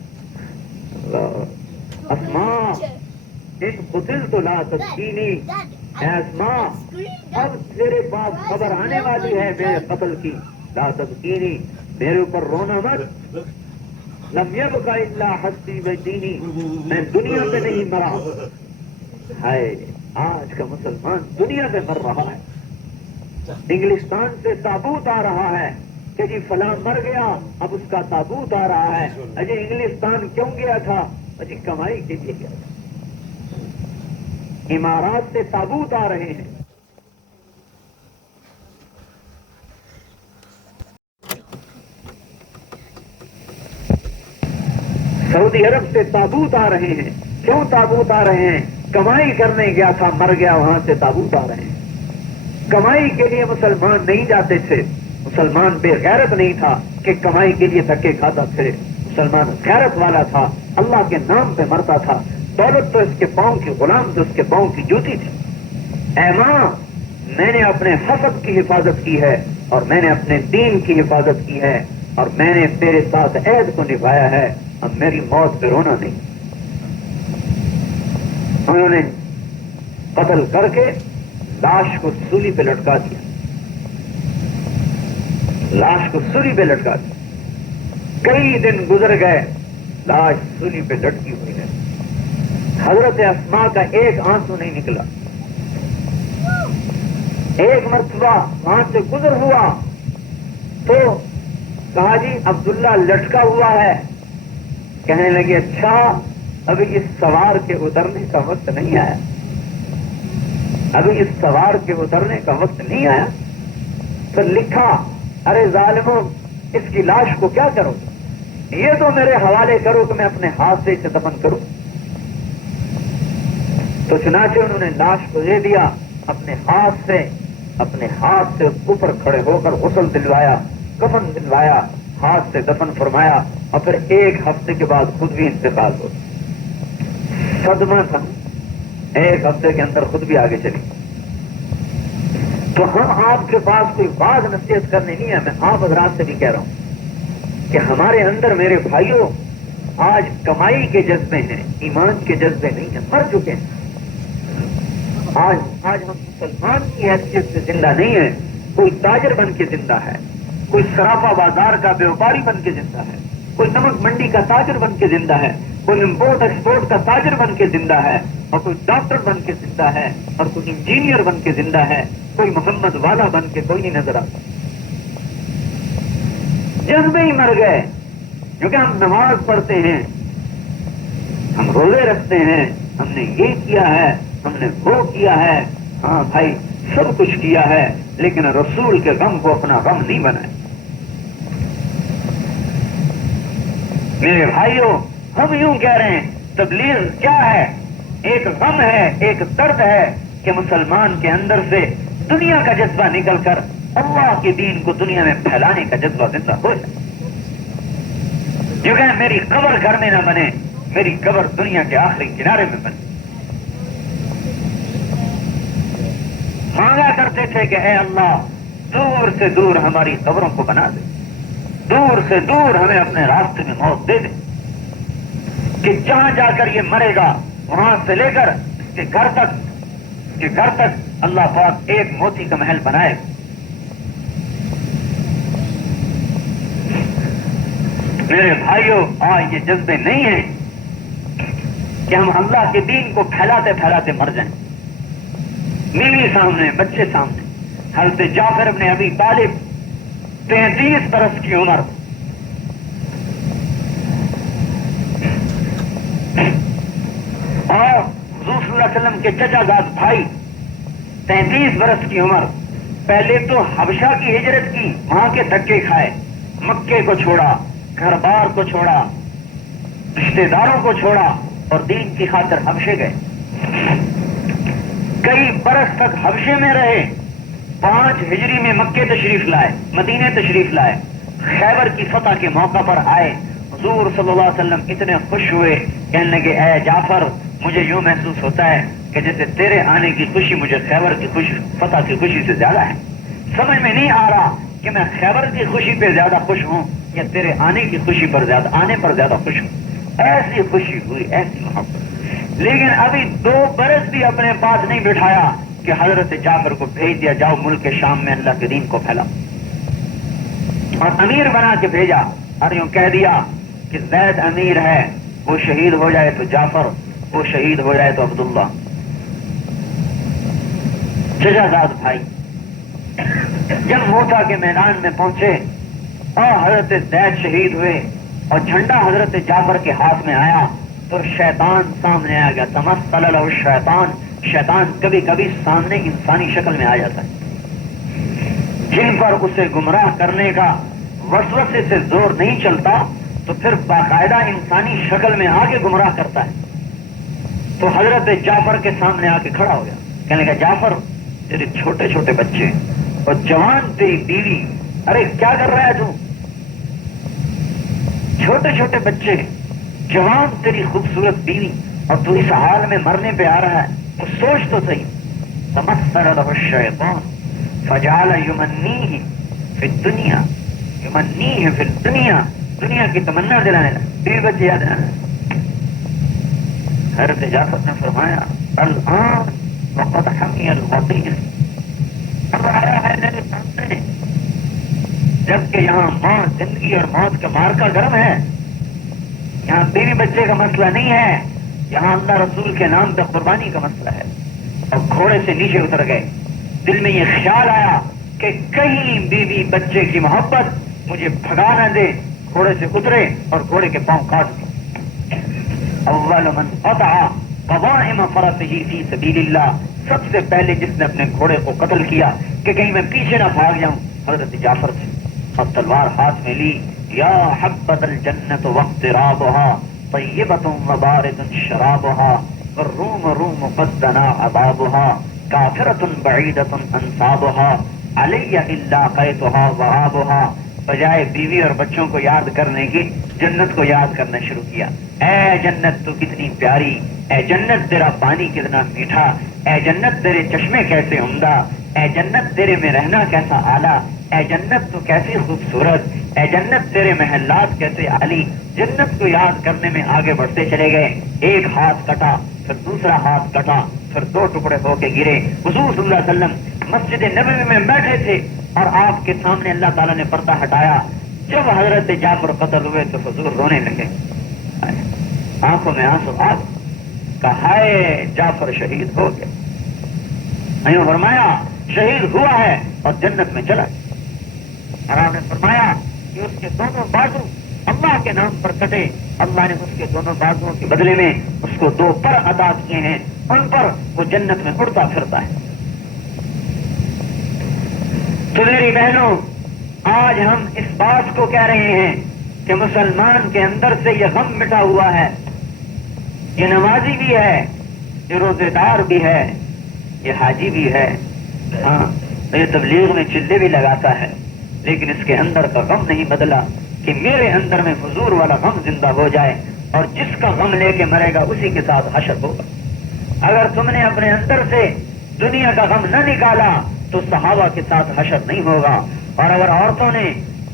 اسماء ان قتل تو لا تسکینی، اے اسماء اب تیرے پاس خبر آنے والی ہے میرے قتل کی، لا تسکینی، میرے اوپر رونا مت، لم یبق الا حسی بدینی، میں دنیا پہ نہیں مرا۔ ہائے، آج کا مسلمان دنیا پہ مر رہا ہے، انگلستان سے تابوت آ رہا ہے کہ جی فلاں مر گیا، اب اس کا تابوت آ رہا ہے، اجی انگلستان کیوں گیا تھا؟ اجی کمائی کے لیے گیا تھا۔ امارات سے تابوت آ رہے ہیں، سعودی عرب سے تابوت آ رہے ہیں۔ کیوں تابوت آ رہے ہیں؟ کمائی کرنے گیا تھا، مر گیا، وہاں سے تابوت آ رہے ہیں۔ کمائی کے لیے مسلمان نہیں جاتے تھے، مسلمان بے غیرت نہیں تھا کہ کمائی کے لیے دھکے کھاتا تھے، مسلمان غیرت والا تھا، اللہ کے نام پہ مرتا تھا۔ دولت تو اس کے پاؤں کی غلام، تو اس کے پاؤں کی جوتی تھی۔ اے ماں، میں نے اپنے حسب کی حفاظت کی ہے اور میں نے اپنے دین کی حفاظت کی ہے اور میں نے تیرے ساتھ عہد کو نبھایا ہے، اب میری موت پہ رونا نہیں۔ انہوں نے قتل کر کے لاش کو سولی پہ لٹکا دیا، لاش کو سولی پہ لٹکا دیا۔ کئی دن گزر گئے، لاش سولی پہ لٹکی ہوئی ہے۔ حضرت اسماء کا ایک آنسو نہیں نکلا۔ ایک مرتبہ وہاں سے گزر ہوا تو کہا جی عبداللہ لٹکا ہوا ہے۔ کہنے لگے اچھا، ابھی اس سوار کے اترنے کا وقت نہیں آیا، ابھی اس سوار کے اترنے کا وقت نہیں آیا۔ پھر لکھا ارے ظالموں، اس کی لاش کو کیا کرو، یہ تو میرے حوالے کرو کہ میں اپنے ہاتھ سے اسے دفن کروں۔ تو چنانچہ انہوں نے لاش کو دے دیا، اپنے ہاتھ سے اوپر کھڑے ہو کر غسل دلوایا، کفن دلوایا، ہاتھ سے دفن فرمایا، اور پھر ایک ہفتے کے بعد خود بھی انتقال ہو۔ صدمہ تھا، ایک ہفتے کے اندر خود بھی آگے چلی۔ تو ہم آپ کے پاس کوئی بات نصیحت کرنے نہیں ہے، میں آپ حضرات سے بھی کہہ رہا ہوں کہ ہمارے اندر میرے بھائیوں آج کمائی کے جذبے ہیں، ایمان کے جذبے نہیں ہیں، مر چکے ہیں۔ آج ہم مسلمان کی حیثیت سے زندہ نہیں ہیں، کوئی تاجر بن کے زندہ ہے، کوئی سرافہ بازار کا بیوپاری بن کے زندہ ہے، کوئی نمک منڈی کا تاجر بن کے زندہ ہے، کوئی امپورٹ ایکسپورٹ کا تاجر بن کے زندہ ہے، اور کوئی ڈاکٹر بن کے زندہ ہے، اور کوئی انجینئر بن کے زندہ ہے، کوئی محمد والا بن کے کوئی نہیں نظر آتا۔ جذبے ہی مر گئے، کیونکہ ہم نماز پڑھتے ہیں، ہم روزے رکھتے ہیں، ہم نے یہ کیا ہے، ہم نے وہ کیا ہے، ہاں بھائی سب کچھ کیا ہے، لیکن رسول کے غم کو اپنا غم نہیں بنائے۔ میرے بھائیوں، ہم یوں کہہ رہے ہیں تبلیغ کیا ہے؟ ایک غم ہے، ایک درد ہے کہ مسلمان کے اندر سے دنیا کا جذبہ نکل کر اللہ کے دین کو دنیا میں پھیلانے کا جذبہ زندہ ہو جائے۔ جو کہ میری قبر گھر میں نہ بنے، میری قبر دنیا کے آخری کنارے میں بنے۔ مانگا کرتے تھے کہ اے اللہ دور سے دور ہماری قبروں کو بنا دے، دور سے دور ہمیں اپنے راستے میں موت دے دے، کہ جہاں جا کر یہ مرے گا وہاں سے لے کر اس کے گھر تک اللہ پاک ایک موتی کا محل بنائے۔ میرے بھائیوں، آج یہ جذبے نہیں ہیں کہ ہم اللہ کے دین کو پھیلاتے پھیلاتے مر جائیں۔ بیوی سامنے، بچے سامنے، حضرت جعفر ابن ابی طالب 33 برس کی عمر، اور حضور صلی اللہ علیہ وسلم کے چچا زاد بھائی 33 برس کی عمر، پہلے تو حبشہ کی ہجرت کی، وہاں کے دھکے کھائے، مکے کو چھوڑا، گھر بار کو چھوڑا، رشتے داروں کو چھوڑا اور دین کی خاطر حبشے گئے، کئی برس تک حبشے میں رہے، 5 ہجری میں مکے تشریف لائے، مدینے تشریف لائے، خیبر کی فتح کے موقع پر آئے، حضور صلی اللہ علیہ وسلم اتنے خوش ہوئے، کہنے لگے اے جعفر مجھے یوں محسوس ہوتا ہے کہ جیسے تیرے آنے کی خوشی مجھے خیبر کی خوشی، فتح کی خوشی سے زیادہ ہے، سمجھ میں نہیں آ رہا کہ میں خیبر کی خوشی پہ زیادہ خوش ہوں یا تیرے آنے کی خوشی پر زیادہ، آنے پر زیادہ خوش ہوں۔ ایسی خوشی ہوئی، ایسی محبت، لیکن ابھی 2 برس بھی اپنے پاس نہیں بٹھایا کہ حضرت جعفر کو بھیج دیا، جاؤ ملک شام میں اللہ کے دین کو پھیلا، اور امیر بنا کے بھیجا، اور یوں کہہ دیا کہ زید امیر ہے، وہ شہید ہو جائے تو جعفر، وہ شہید ہو جائے تو عبداللہ، چچا زاد بھائی۔ جب موٹا کے میدان میں پہنچے اور حضرت زید شہید ہوئے اور جھنڈا حضرت جعفر کے ہاتھ میں آیا تو شیطان سامنے آ گیا، تمثل له الشیطان، شیطان کبھی کبھی سامنے انسانی شکل میں آ جاتا ہے، جن پر اسے گمراہ کرنے کا وسوسے سے زور نہیں چلتا تو پھر باقاعدہ انسانی شکل میں آ کے گمراہ کرتا ہے۔ تو حضرت جعفر کے سامنے آ کے کھڑا ہو گیا، کہنے لگا جعفر تیرے چھوٹے چھوٹے بچے اور جوان تیری بیوی، ارے کیا کر رہا ہے تو، چھوٹے چھوٹے بچے، جوان تیری خوبصورت بیوی، اور تو اس حال میں مرنے پہ آ رہا ہے، تو سوچ تو صحیح۔ تمثل له الشیطان فجعل یمنیہ فی الدنیا، یمنیہ فی الدنیا، دنیا کی تمنا دلانے لگا، بیوی بچے یاد آنے۔ حضرت جعفر نے فرمایا الآن وقد حمی الوطیس، اب آیا ہے میرے سامنے، جبکہ یہاں موت، زندگی اور موت کا مارکا گرم ہے، یہاں بیوی بچے کا مسئلہ نہیں ہے، یہاں اللہ رسول کے نام پہ قربانی کا مسئلہ ہے۔ اور گھوڑے سے نیچے اتر گئے، دل میں یہ خیال آیا کہ کہیں بیوی بچے کی محبت مجھے بھگا نہ دے، گھوڑے سے اترے اور گھوڑے کے پاؤں کاٹ دیے۔ اول من قطع قوائم فرسہ فی سبیل اللہ، سب سے پہلے جس نے اپنے گھوڑے کو قتل کیا کہ کہیں میں پیچھے نہ بھاگ جاؤں، حضرت جعفر سے، اور تلوار ہاتھ میں لی، یا حبذا الجنت واقترابها طیبۃ وبارد شرابها والروم روم قد دنا عذابها کافرۃ بعیدۃ انصابها علی الا قیتها وعابها، بجائے بیوی اور بچوں کو یاد کرنے کی جنت کو یاد کرنا شروع کیا۔ اے جنت تو کتنی پیاری، اے جنت تیرا پانی کتنا میٹھا، اے جنت تیرے چشمے کیسے عمدہ، اے جنت تیرے میں رہنا کیسا اعلیٰ، اے جنت تو کیسی خوبصورت، اے جنت تیرے محلات کیسے عالی۔ جنت کو یاد کرنے میں آگے بڑھتے چلے گئے، ایک ہاتھ کٹا، پھر دوسرا ہاتھ کٹا، پھر 2 ٹکڑے ہو کے گرے۔ حضور صلی اللہ علیہ وسلم مسجد نبوی میں بیٹھے تھے اور آپ کے سامنے اللہ تعالیٰ نے پردہ ہٹایا، جب حضرت جعفر قتل ہوئے تو حضور رونے لگے، آنکھوں میں آنسو آ گئے، کہا ہائے جعفر شہید ہو گیا، نہیں فرمایا شہید ہوا ہے اور جنت میں چلا گیا، اور آپ نے فرمایا کہ اس کے دونوں بازو اللہ کے نام پر کٹے، اللہ نے اس کے دونوں بازوؤں کے بدلے میں اس کو 2 پر عطا کیے ہیں، ان پر وہ جنت میں اڑتا پھرتا ہے۔ تو میری بہنوں، آج ہم اس بات کو کہہ رہے ہیں کہ مسلمان کے اندر سے یہ غم مٹا ہوا ہے، یہ نمازی بھی ہے، یہ روزے دار بھی ہے، یہ حاجی بھی ہے، ہاں یہ تبلیغ میں چلے بھی لگاتا ہے، لیکن اس کے اندر کا غم نہیں بدلا کہ میرے اندر میں حضور والا غم زندہ ہو جائے، اور جس کا غم لے کے مرے گا اسی کے ساتھ حشر ہوگا۔ اگر تم نے اپنے اندر سے دنیا کا غم نہ نکالا تو صحابہ کے ساتھ حشر نہیں ہوگا، اور اگر عورتوں نے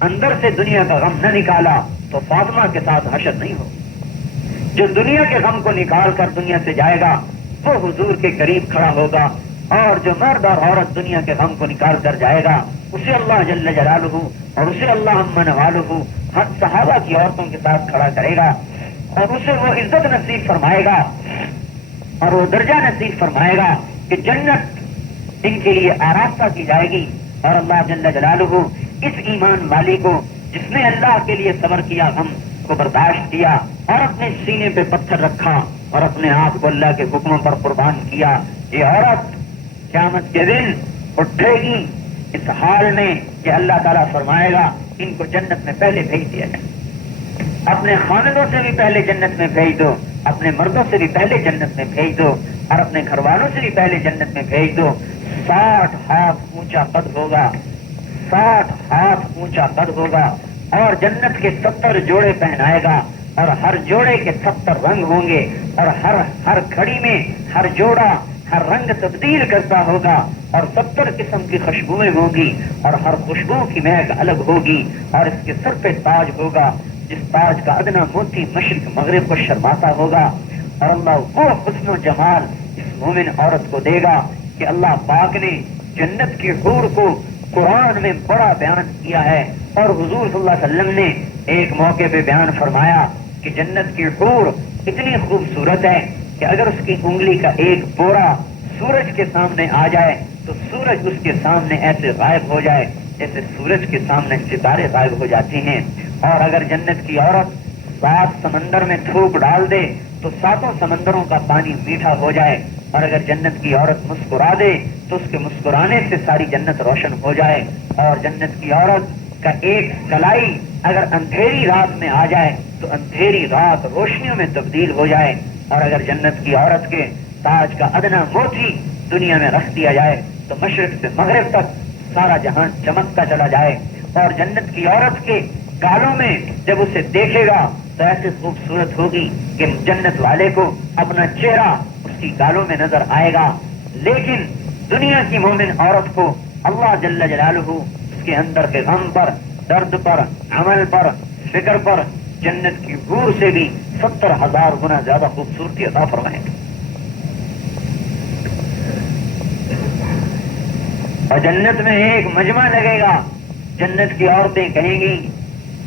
اندر سے دنیا کا غم نہ نکالا تو فاطمہ کے ساتھ حشر نہیں ہوگا۔ جو دنیا کے غم کو نکال کر دنیا سے جائے گا وہ حضور کے قریب کھڑا ہوگا، اور جو مرد اور عورت دنیا کے غم کو نکال کر جائے گا اسے اللہ جل جلالہ اور اسے اللہ عم نوالہ ہر صحابہ کی عورتوں کے ساتھ کھڑا کرے گا، اور اسے وہ عزت نصیب فرمائے گا اور وہ درجہ نصیب فرمائے گا کہ جنت ان کے لیے آراستہ کی جائے گی. اور اللہ جل جلالہ اس ایمان والی کو جس نے اللہ کے لیے صبر کیا، غم کو برداشت کیا اور اپنے سینے پہ پتھر رکھا اور اپنے آپ کو اللہ کے حکموں پر قربان کیا، یہ عورت قیامت کے دن اٹھے گی اس حال میں کہ اللہ تعالیٰ فرمائے گا ان کو جنت میں پہلے بھیج دیا جائے. اپنے خاندوں سے بھی پہلے جنت میں بھیج دو، اپنے مردوں سے بھی پہلے جنت میں بھیج دو اور اپنے گھر والوں سے بھی پہلے جنت میں بھیج دو. 60 ہاتھ اونچا قد ہوگا، 60 ہاتھ اونچا قد ہوگا اور جنت کے 70 جوڑے پہنائے گا اور ہر جوڑے کے 70 رنگ ہوں گے اور ہر گھڑی میں ہر جوڑا ہر رنگ تبدیل کرتا ہوگا اور 70 قسم کی خوشبوئیں ہوں گی اور ہر خوشبو کی مہک الگ ہوگی اور اس کے سر پہ تاج ہوگا جس تاج کا ادنا موتی مشرق مغرب کو شرماتا ہوگا. اور اللہ وہ حسن و جمال اس مومن عورت کو دے گا کہ اللہ پاک نے جنت کی حور کو قرآن میں بڑا بیان کیا ہے اور حضور صلی اللہ علیہ وسلم نے ایک موقع پہ بیان فرمایا کہ جنت کی حور اتنی خوبصورت ہے کہ اگر اس کی انگلی کا ایک بورا سورج کے سامنے آ جائے تو سورج اس کے سامنے ایسے غائب ہو جائے جیسے سورج کے سامنے ستارے غائب ہو جاتے ہیں. اور اگر جنت کی عورت 7 سمندر میں تھوک ڈال دے تو 7 سمندروں کا پانی میٹھا ہو جائے اور اگر جنت کی عورت مسکرا دے تو اس کے مسکرانے سے ساری جنت روشن ہو جائے. اور جنت کی عورت کا ایک کلائی اگر اندھیری رات میں آ جائے تو اندھیری رات روشنیوں میں تبدیل ہو جائے. اور اگر جنت کی عورت کے تاج کا ادنا موتی دنیا میں رکھ دیا جائے تو مشرق سے مغرب تک سارا جہان چمکتا چلا جائے. اور جنت کی عورت کے گالوں میں جب اسے دیکھے گا تو ایسی خوبصورت ہوگی کہ جنت والے کو اپنا چہرہ اس کی گالوں میں نظر آئے گا. لیکن دنیا کی مومن عورت کو اللہ جل جلالہ اس کے اندر کے غم پر، درد پر، عمل پر، فکر پر جنت کی حور سے بھی 70,000 گنا زیادہ خوبصورتی عطا فرمائے گا. اور جنت میں ایک مجمع لگے گا. جنت کی عورتیں کہیں گی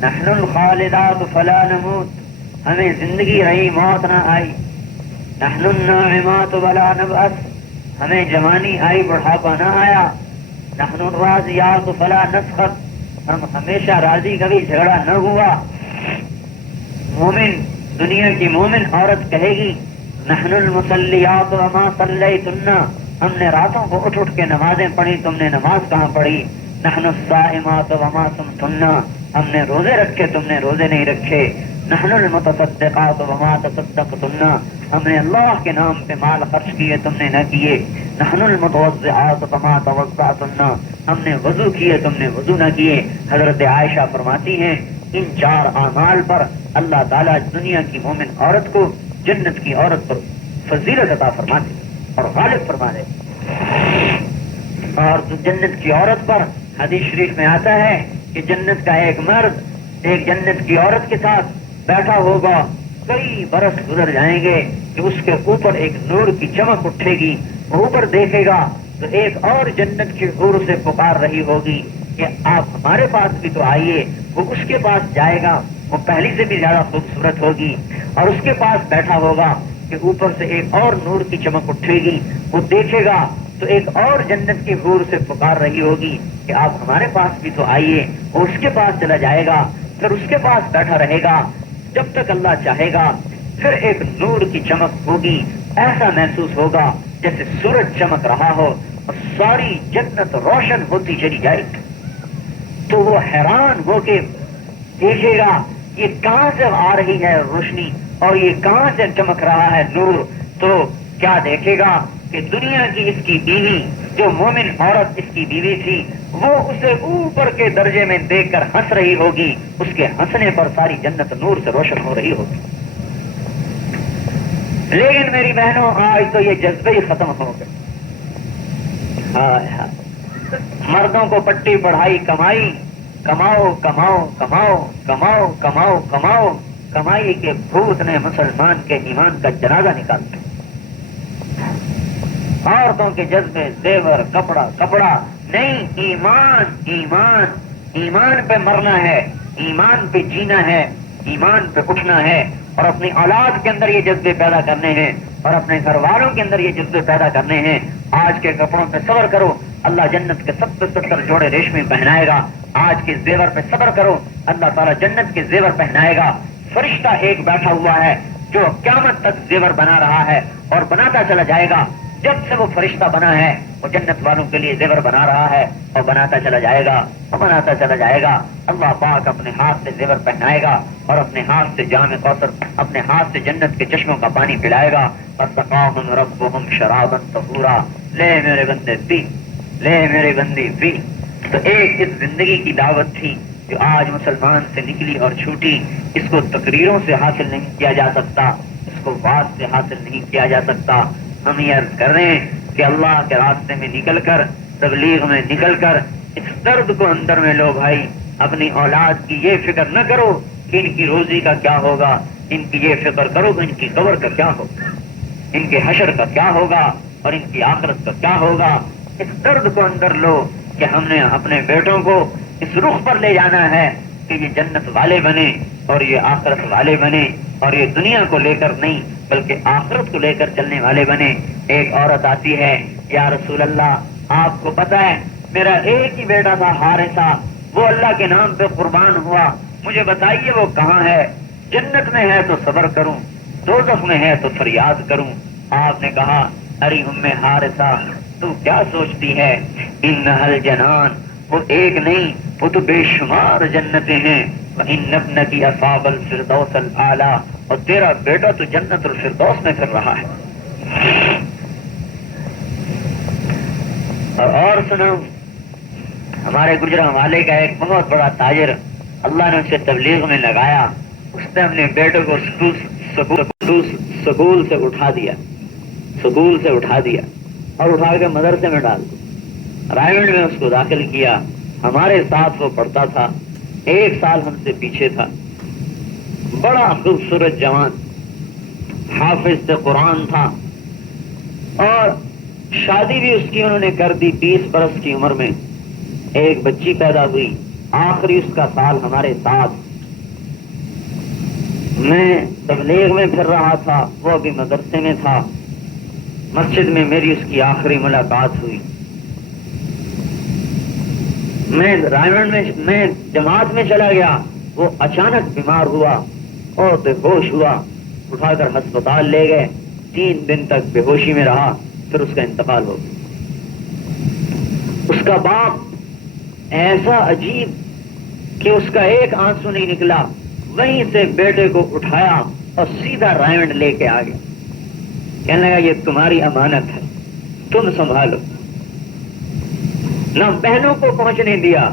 نحن الخالدات فلا نموت، ہمیں زندگی رہی موت نہ آئی. نحن الناعمات ولا نبعث، ہمیں جوانی آئی بڑھاپا نہ آیا. نحن الراضیات فلا نسخط، ہم ہمیشہ راضی کبھی جھگڑا نہ ہوا. مومن دنیا کی مومن عورت کہے گی نحن المصلیات وما صلیتن، ہم نے راتوں کو اٹھ اٹھ کے نمازیں پڑھی، تم نے نماز کہاں پڑھی. نحن الصائمات وما صمتن، ہم نے روزے رکھے تم نے روزے نہیں رکھے. نحن المتصدقات وما تصدقتن، ہم نے اللہ کے نام پہ مال خرچ کیے تم نے نہ کیے. نحن المتوضعات وما توضعتن، ہم نے وضو کیے تم نے وضو نہ کیے. حضرت عائشہ فرماتی ہیں ان 4 اعمال پر اللہ تعالیٰ دنیا کی مومن عورت کو جنت کی عورت پر فضیلت عطا فرما دے اور غالب فرما دے. اور جنت کی عورت پر حدیث شریف میں آتا ہے کہ جنت کا ایک مرد ایک جنت کی عورت کے ساتھ بیٹھا ہوگا، کئی برس گزر جائیں گے کہ اس کے اوپر ایک نور کی چمک اٹھے گی. وہ اوپر دیکھے گا تو ایک اور جنت کی حور سے پکار رہی ہوگی کہ آپ ہمارے پاس بھی تو آئیے. وہ اس کے پاس جائے گا، وہ پہلی سے بھی زیادہ خوبصورت ہوگی اور اس کے پاس بیٹھا ہوگا کہ اوپر سے ایک اور نور کی چمک اٹھے گی. وہ دیکھے گا تو ایک اور جنت کی حور سے پکار رہی ہوگی کہ آپ ہمارے پاس بھی تو آئیے. وہ اس کے پاس چلا جائے گا، پھر اس کے پاس بیٹھا رہے گا جب تک اللہ چاہے گا. پھر ایک نور کی چمک ہوگی، ایسا محسوس ہوگا جیسے سورج چمک رہا ہو اور ساری جنت روشن ہوتی چلی جائے. تو وہ حیران ہو کے دیکھے گا یہ کہاں سے آ رہی ہے روشنی اور یہ کہاں سے چمک رہا ہے نور. تو کیا دیکھے گا کہ دنیا کی اس کی بیوی جو مومن عورت اس کی بیوی تھی وہ اسے اوپر کے درجے میں دیکھ کر ہنس رہی ہوگی. اس کے ہنسنے پر ساری جنت نور سے روشن ہو رہی ہوگی. لیکن میری بہنوں آج تو یہ جذبے ہی ختم ہو گئے. مردوں کو پٹی پڑھائی کمائی، کماؤ کماؤ کماؤ کماؤ کماؤ کماؤ، کمائی کے بھوت نے مسلمان کے ایمان کا جنازہ نکال دیا. عورتوں کے جذبے زیور کپڑا کپڑا نہیں، ایمان ایمان ایمان پہ مرنا ہے، ایمان پہ جینا ہے، ایمان پہ اٹھنا ہے اور اپنی اولاد کے اندر یہ جذبے پیدا کرنے ہیں اور اپنے گھر والوں کے اندر یہ جذبے پیدا کرنے ہیں آج کے کپڑوں پہ صبر کرو، اللہ جنت کے 70 جوڑے ریشمی پہنائے گا۔ آج کے زیور پہ صبر کرو، اللہ تعالیٰ جنت کے زیور پہنائے گا۔ فرشتہ ایک بیٹھا ہوا ہے جو قیامت تک زیور بنا رہا ہے اور بناتا چلا جائے گا۔ جب سے وہ فرشتہ بنا ہے وہ جنت والوں کے لیے زیور بنا رہا ہے اور بناتا چلا جائے گا اور بناتا چلا جائے گا۔ اللہ پاک اپنے ہاتھ سے زیور پہنائے گا اور اپنے ہاتھ سے جام کوثر، اپنے ہاتھ سے جنت کے چشموں کا پانی پلائے گا۔ فَسَقَاهُمْ رَبُّهُمْ شَرَابًا طَهُورًا، لے میرے بندے پی، لے میرے بندے پی۔ تو ایک اس زندگی کی دعوت تھی جو آج مسلمان سے نکلی اور چھوٹی۔ اس کو تقریروں سے حاصل نہیں کیا جا سکتا، اس کو بات سے حاصل نہیں کیا جا سکتا۔ ہم یہ عرض کر رہے ہیں کہ اللہ کے راستے میں نکل کر، تبلیغ میں نکل کر اس درد کو اندر میں لو بھائی۔ اپنی اولاد کی یہ فکر نہ کرو کہ ان کی روزی کا کیا ہوگا، ان کی یہ فکر کرو کہ ان کی قبر کا کیا ہوگا، ان کے حشر کا کیا ہوگا اور ان کی آخرت کا کیا ہوگا۔ اس درد کو اندر لو کہ ہم نے اپنے بیٹوں کو اس رخ پر لے جانا ہے کہ یہ جنت والے بنے اور یہ آخرت والے بنے، اور یہ دنیا کو لے کر نہیں بلکہ آخرت کو لے کر چلنے والے بنے۔ ایک عورت آتی ہے، یا رسول اللہ آپ کو پتہ ہے میرا ایک ہی بیٹا تھا حارثہ، وہ اللہ کے نام پہ قربان ہوا، مجھے بتائیے وہ کہاں ہے؟ جنت میں ہے تو صبر کروں، دوزخ میں ہے تو فریاد کروں۔ آپ نے کہا ارے ام حارثہ تو کیا سوچتی ہے، انھا الجنان، وہ ایک نہیں وہ تو بے شمار جنتیں ہیں۔ وَإِنَّ ابْنَكِ أَصَابَ الْفِرْدَوْسَ الْأَعْلَىٰ، اور تیرا بیٹا تو جنت الفردوس میں پھر رہا ہے۔ اور سنو، ہمارے گجرا والے کا ایک بہت بڑا تاجر، اللہ نے اسے تبلیغ میں لگایا، اس نے اپنے بیٹے کو سکول سے اٹھا دیا، سکول سے اٹھا دیا اور اٹھا کے مدرسے میں ڈال دیا، رائمنڈ میں اس کو داخل کیا۔ ہمارے ساتھ وہ پڑھتا تھا، 1 سال ہم سے پیچھے تھا، بڑا خوبصورت جوان، حافظ قرآن تھا، اور شادی بھی اس کی انہوں نے کر دی 20 برس کی عمر میں۔ ایک بچی پیدا ہوئی، آخری اس کا سال ہمارے ساتھ۔ میں تبلیغ میں پھر رہا تھا، وہ ابھی مدرسے میں تھا۔ مسجد میں میری اس کی آخری ملاقات ہوئی۔ میں رائمنڈ میں جماعت میں چلا گیا، وہ اچانک بیمار ہوا اور بے ہوش ہوا، اٹھا کر ہسپتال لے گئے، 3 دن تک بے ہوشی میں رہا، پھر اس کا انتقال ہو گیا۔ اس کا باپ ایسا عجیب کہ اس کا ایک آنسو نہیں نکلا، وہیں سے بیٹے کو اٹھایا اور سیدھا رائمنڈ لے کے آ گیا، کہنے لگا یہ تمہاری امانت ہے، تم سنبھالو۔ نہ بہنوں کو پہنچنے دیا،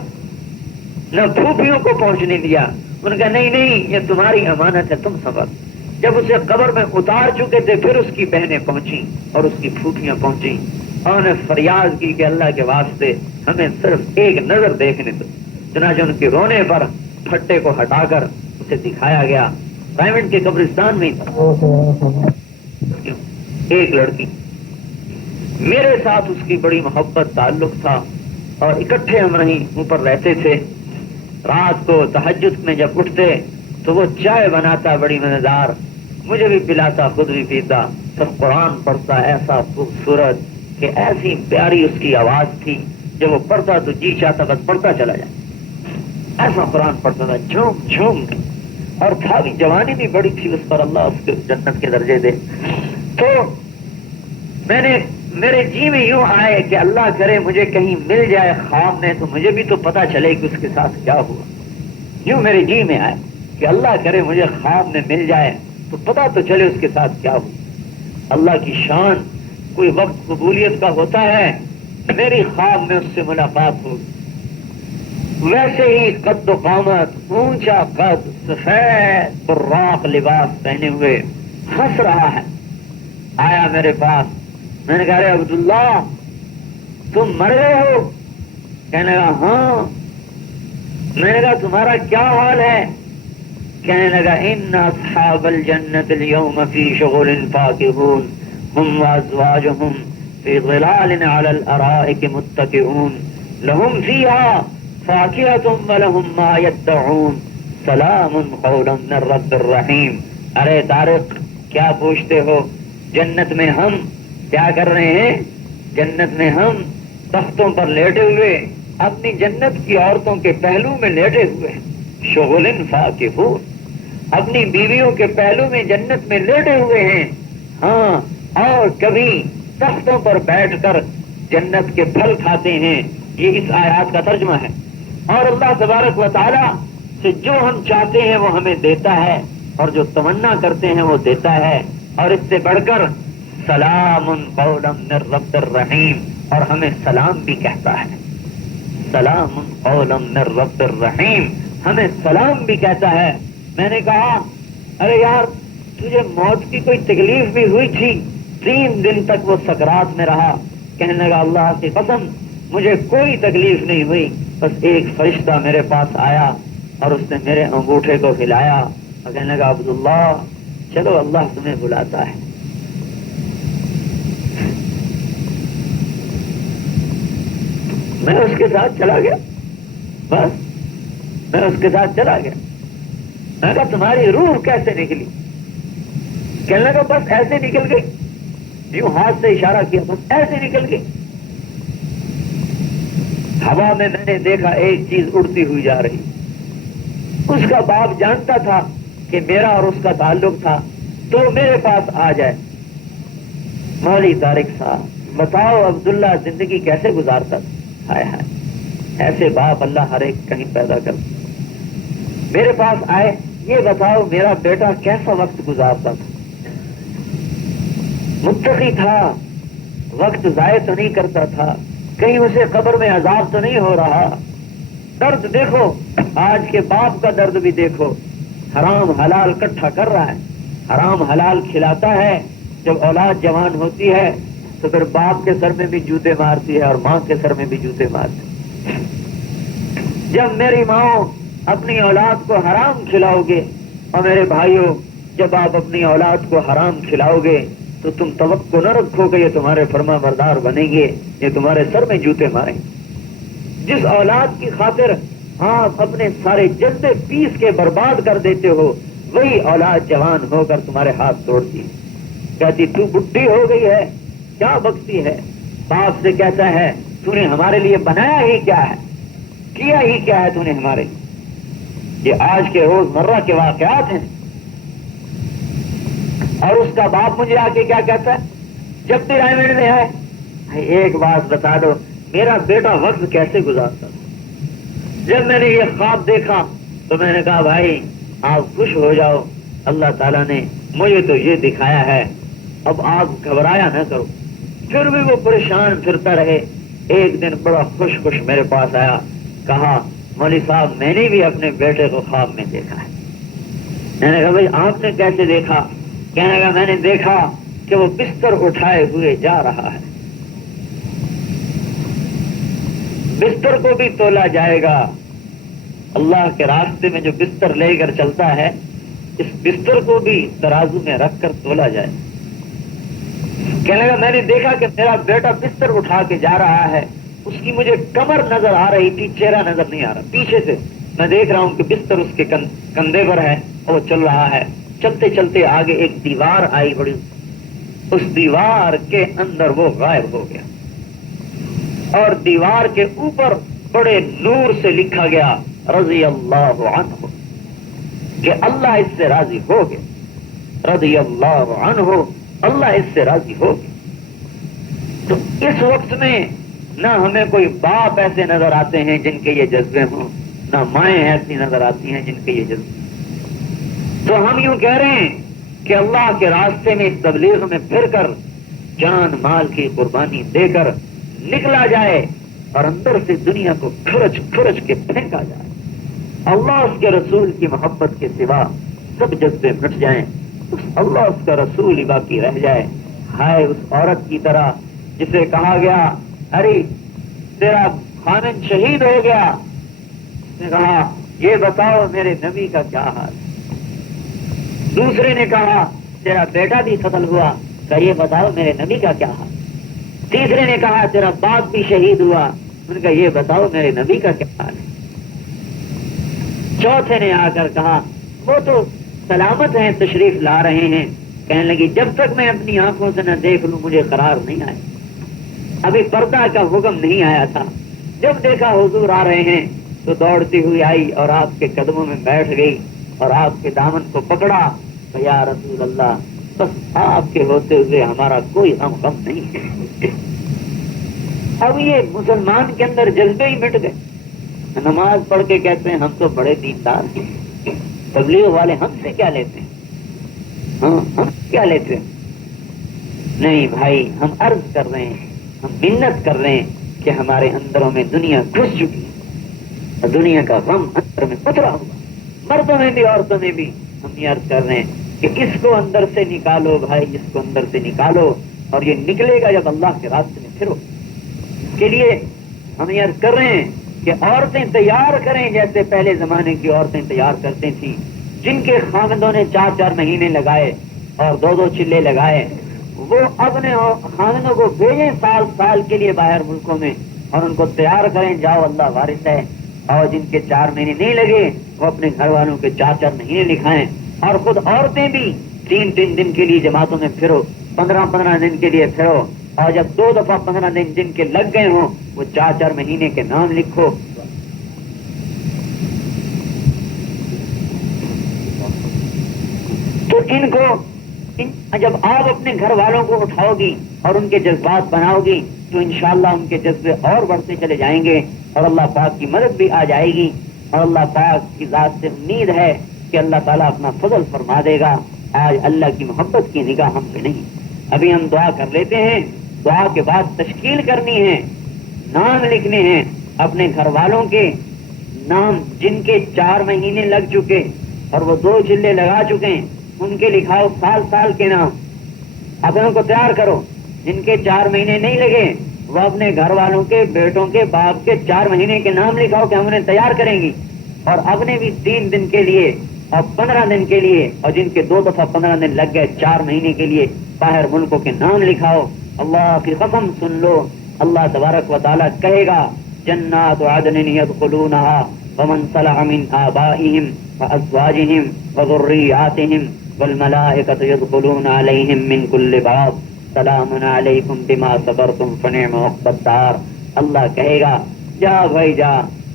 نہ پھوپھیوں کو پہنچنے دیا، انہوں نے کہا نہیں نہیں یہ تمہاری امانت ہے، تم سنبھالو۔ جب اسے قبر میں اتار چکے تھے پھر اس کی بہنیں پہنچی اور اس کی پھوپھیاں پہنچی، اور نے فریاد کی کہ اللہ کے واسطے ہمیں صرف ایک نظر دیکھنے دو۔ چنانچہ ان کے رونے پر پھٹے کو ہٹا کر اسے دکھایا گیا، رائمنڈ کے قبرستان میں ہی تھا۔ ایک لڑکی، میرے ساتھ اس کی بڑی محبت تعلق تھا اور اکٹھے ہم رہیں اوپر رہتے تھے۔ رات کو تہجد میں جب اٹھتے تو وہ چائے بناتا بڑی مزیدار، مجھے بھی پلاتا، خود بھی پیتا، سب قرآن پڑھتا، ایسا خوبصورت کہ ایسی پیاری اس کی آواز تھی، جب وہ پڑھتا تو جی چاہتا بس پڑھتا چلا جائے، ایسا قرآن پڑھتا تھا جھوم جھوم، اور تھا بھی جوانی بھی بڑی تھی اس پر، اللہ اس کے جنت کے درجے دے۔ تو میرے جی میں یوں آئے کہ اللہ کرے مجھے کہیں مل جائے خواب میں تو مجھے بھی تو پتا چلے کہ اس کے ساتھ کیا ہوا، یوں میرے جی میں آئے کہ اللہ کرے مجھے خواب میں مل جائے تو پتا تو چلے اس کے ساتھ کیا ہوا۔ اللہ کی شان، کوئی وقت قبولیت کا ہوتا ہے، میری خواب میں اس سے ملاقات ہوگی، ویسے ہی قد و قامت، اونچا قد، سفید براق لباس پہنے ہوئے، ہنس رہا ہے، آیا میرے پاس۔ میں نے کہا ارے عبداللہ تم مر گئے ہو؟ کہنے لگا ہاں۔ میں نے کہا تمہارا کیا حال ہے؟ کہنے لگا ان اصحاب الجنت اليوم فی شغل فاکہون ہم وازواجہم فی ظلال علی الارائک متکئون لہم فیہا فاکہۃ ولہم ما یدعون سلام قولا من رب الرحیم۔ ارے طارق کیا پوچھتے ہو، جنت میں ہم کیا کر رہے ہیں؟ جنت میں ہم تختوں پر لیٹے ہوئے اپنی جنت کی عورتوں کے پہلو میں لیٹے ہوئے ہیں، شغل فاکہون، اپنی بیویوں کے پہلو میں جنت میں لیٹے ہوئے ہیں. ہاں، اور کبھی تختوں پر بیٹھ کر جنت کے پھل کھاتے ہیں. یہ اس آیات کا ترجمہ ہے. اور اللہ تبارک و تعالی سے جو ہم چاہتے ہیں وہ ہمیں دیتا ہے، اور جو تمنا کرتے ہیں وہ دیتا ہے. اور اس سے بڑھ کر سلام قولا من رب الرحیم، اور ہمیں سلام بھی کہتا ہے. سلام قولا من رب الرحیم، ہمیں سلام بھی کہتا ہے. میں نے کہا ارے یار تجھے موت کی کوئی تکلیف بھی ہوئی تھی؟ 3 دن تک وہ سکرات میں رہا. کہنے لگا اللہ کی قسم مجھے کوئی تکلیف نہیں ہوئی، بس ایک فرشتہ میرے پاس آیا اور اس نے میرے انگوٹھے کو ہلایا اور کہنے لگا عبداللہ چلو اللہ تمہیں بلاتا ہے. میں اس کے ساتھ چلا گیا، بس میں اس کے ساتھ چلا گیا. میں کہا تمہاری روح کیسے نکلی؟ کہنے لگا بس ایسے نکل گئی. یوں ہاتھ سے اشارہ کیا، بس ایسے نکل گئی. ہوا میں نے دیکھا ایک چیز اڑتی ہوئی جا رہی. اس کا باپ جانتا تھا کہ میرا اور اس کا تعلق تھا تو میرے پاس آ جائے. مولوی طارق صاحب بتاؤ عبداللہ زندگی کیسے گزارتا تھا؟ ہائے ہائے، ایسے باپ اللہ ہر ایک کہیں پیدا کرتا. میرے پاس آئے، یہ بتاؤ میرا بیٹا کیسا وقت گزارتا تھا؟ متقی تھا، وقت ضائع تو نہیں کرتا تھا، کہیں اسے قبر میں عذاب تو نہیں ہو رہا. درد دیکھو، آج کے باپ کا درد بھی دیکھو. حرام حلال اکٹھا کر رہا ہے، حرام حلال کھلاتا ہے. جب اولاد جوان ہوتی ہے تو پھر باپ کے سر میں بھی جوتے مارتی ہے اور ماں کے سر میں بھی جوتے مارتی. جب میری ماں اپنی اولاد کو حرام کھلاؤ گے، اور میرے بھائیوں جب آپ اپنی اولاد کو حرام کھلاؤ گے تو تم توقع نہ رکھو کہ یہ تمہارے فرما بردار بنیں گے، یہ تمہارے سر میں جوتے ماریں. جس اولاد کی خاطر آپ اپنے سارے جذبے پیس کے برباد کر دیتے ہو، وہی اولاد جوان ہو کر تمہارے ہاتھ توڑتی. کہتی تو بڈھی ہو گئی ہے، کیا بکتی ہے. باپ سے کہتا ہے تو نے ہمارے لیے بنایا ہی کیا ہے، کیا ہی کیا ہے تو نے ہمارے لیے. یہ آج کے روز مرہ کے واقعات ہیں. اور اس کا باپ مجھے آ کے کیا کہتا ہے جب بھی رائمنڈ میں ہے، ایک بات بتا دو میرا بیٹا وقت کیسے گزارتا تھا. جب میں نے یہ خواب دیکھا تو میں نے کہا بھائی آپ خوش ہو جاؤ، اللہ تعالیٰ نے مجھے تو یہ دکھایا ہے، اب آپ گھبرایا نہ کرو. پھر بھی وہ پریشان پھرتا رہے. ایک دن بڑا خوش میرے پاس آیا، کہا مولوی صاحب میں نے بھی اپنے بیٹے کو خواب میں دیکھا ہے. میں نے کہا بھائی آپ نے کیسے دیکھا؟ کہنے لگا میں نے دیکھا کہ وہ بستر اٹھائے ہوئے جا رہا ہے. بستر کو بھی تولا جائے گا. اللہ کے راستے میں جو بستر لے کر چلتا ہے اس بستر کو بھی ترازو میں رکھ کر تولا جائے. کہنے لگا میں نے دیکھا کہ میرا بیٹا بستر اٹھا کے جا رہا ہے، اس کی مجھے کمر نظر آ رہی تھی، چہرہ نظر نہیں آ رہا. پیچھے سے میں دیکھ رہا ہوں کہ بستر اس کے کندھے پر ہے اور وہ چل رہا ہے. چلتے چلتے آگے ایک دیوار آئی بڑی، اس دیوار کے اندر وہ غائب ہو گیا. اور دیوار کے اوپر بڑے نور سے لکھا گیا رضی اللہ عنہ، کہ اللہ اس سے راضی ہو گئے. رضی اللہ عنہ، اللہ اس سے راضی ہو گئے. تو اس وقت میں نہ ہمیں کوئی باپ ایسے نظر آتے ہیں جن کے یہ جذبے ہوں، نہ مائیں ایسی نظر آتی ہیں جن کے یہ جذبے. تو ہم یوں کہہ رہے ہیں کہ اللہ کے راستے میں اس تبلیغ میں پھر کر جان مال کی قربانی دے کر نکلا جائے اور اندر سے دنیا کو کھرچ کھرچ کے پھینکا جائے. اللہ اس کے رسول کی محبت کے سوا سب جذبے مٹ جائیں، اللہ اس کا رسول ہی باقی رہ جائے. ہائے اس عورت کی طرح جسے کہا گیا ارے تیرا خامن شہید ہو گیا، اس نے کہا یہ بتاؤ میرے نبی کا کیا حال. دوسرے نے کہا تیرا بیٹا بھی قتل ہوا، کہ یہ بتاؤ میرے نبی کا کیا حال. تیسرے نے کہا تیرا باپ بھی شہید ہوا، ان کا یہ بتاؤ میرے نبی کا کیا حال ہے. چوتھے نے آ کر کہا وہ تو سلامت ہیں، تشریف لا رہے ہیں. کہنے لگی جب تک میں اپنی آنکھوں سے نہ دیکھ لوں مجھے قرار نہیں آئے. ابھی پردہ کا حکم نہیں آیا تھا. جب دیکھا حضور آ رہے ہیں تو دوڑتی ہوئی آئی اور آپ کے قدموں میں بیٹھ گئی اور آپ کے دامن کو پکڑا. یا رسول اللہ، بس آپ کے ہوتے ہوئے ہمارا کوئی غم نہیں ہے. اب یہ مسلمان کے اندر جذبے ہی مٹ گئے. نماز پڑھ کے کہتے ہیں ہم تو بڑے دیندار ہیں، تبلیغ والے ہم سے کیا لیتے ہیں؟ ہاں، ہم کیا لیتے ہیں؟ نہیں بھائی، ہم عرض کر رہے ہیں، ہم منت کر رہے ہیں کہ ہمارے اندروں میں دنیا گھس چکی ہے اور دنیا کا غم اندر میں اترا ہوا، مردوں میں بھی عورتوں میں بھی. ہم یہ عرض کر رہے ہیں کہ اس کو اندر سے نکالو بھائی، اس کو اندر سے نکالو، اور یہ نکلے گا جب اللہ کے راستے میں پھرو. اس کے لیے ہم یہ عرض کر رہے ہیں کہ عورتیں تیار کریں جیسے پہلے زمانے کی عورتیں تیار کرتی تھیں، جن کے خامدوں نے 4 مہینے لگائے اور 2 چلے لگائے، وہ اپنے خامدوں کو بھیجیں سال کے لیے باہر ملکوں میں اور ان کو تیار کریں، جاؤ اللہ وارث ہے. اور جن کے 4 مہینے نہیں لگے وہ اپنے گھر والوں کے 4 مہینے لکھائیں. اور خود عورتیں بھی 3 دن کے لیے جماعتوں میں پھرو، 15 دن کے لیے پھرو، اور جب 2 دفعہ 15 دن جن کے لگ گئے ہوں وہ 4 مہینے کے نام لکھو. تو ان کو جب آپ اپنے گھر والوں کو اٹھاؤ گی اور ان کے جذبات بناؤ گی تو انشاءاللہ ان کے جذبے اور بڑھتے چلے جائیں گے اور اللہ پاک کی مدد بھی آ جائے گی. اور اللہ پاک کی ذات سے امید ہے کہ اللہ تعالیٰ اپنا فضل فرما دے گا. آج اللہ کی محبت کی نگاہ ہم پہ نہیں. ابھی ہم دعا کر لیتے ہیں، دعا کے بعد تشکیل کرنی ہے، نام لکھنے ہیں اپنے گھر والوں کے نام جن کے 4 مہینے لگ چکے اور وہ 2 چلے لگا چکے ہیں، ان کے لکھاؤ سال کے نام. اپنوں کو تیار کرو. جن کے 4 مہینے نہیں لگے وہ اپنے گھر والوں کے، بیٹوں کے، باپ کے 4 مہینے کے نام لکھاؤ کہ ہم انہیں تیار کریں گی. اور اپنے بھی 3 دن کے لیے اور 15 دن کے لیے، اور جن کے 2 دفعہ 15 دن لگ گئے 4 مہینے کے لیے باہر ملکوں کے نام لکھاؤ. اللہ کی قسم سن لو، اللہ تبارک و تعالیٰ کہے گا جنات عدن يدخلونها ومن صلح من آبائهم وأزواجهم وذرياتهم والملائكة يدخلون عليهم من كل باب سلام علیکم بما صبرتم فنعم عقبی الدار. اللہ کہے گا جا بھائی جا،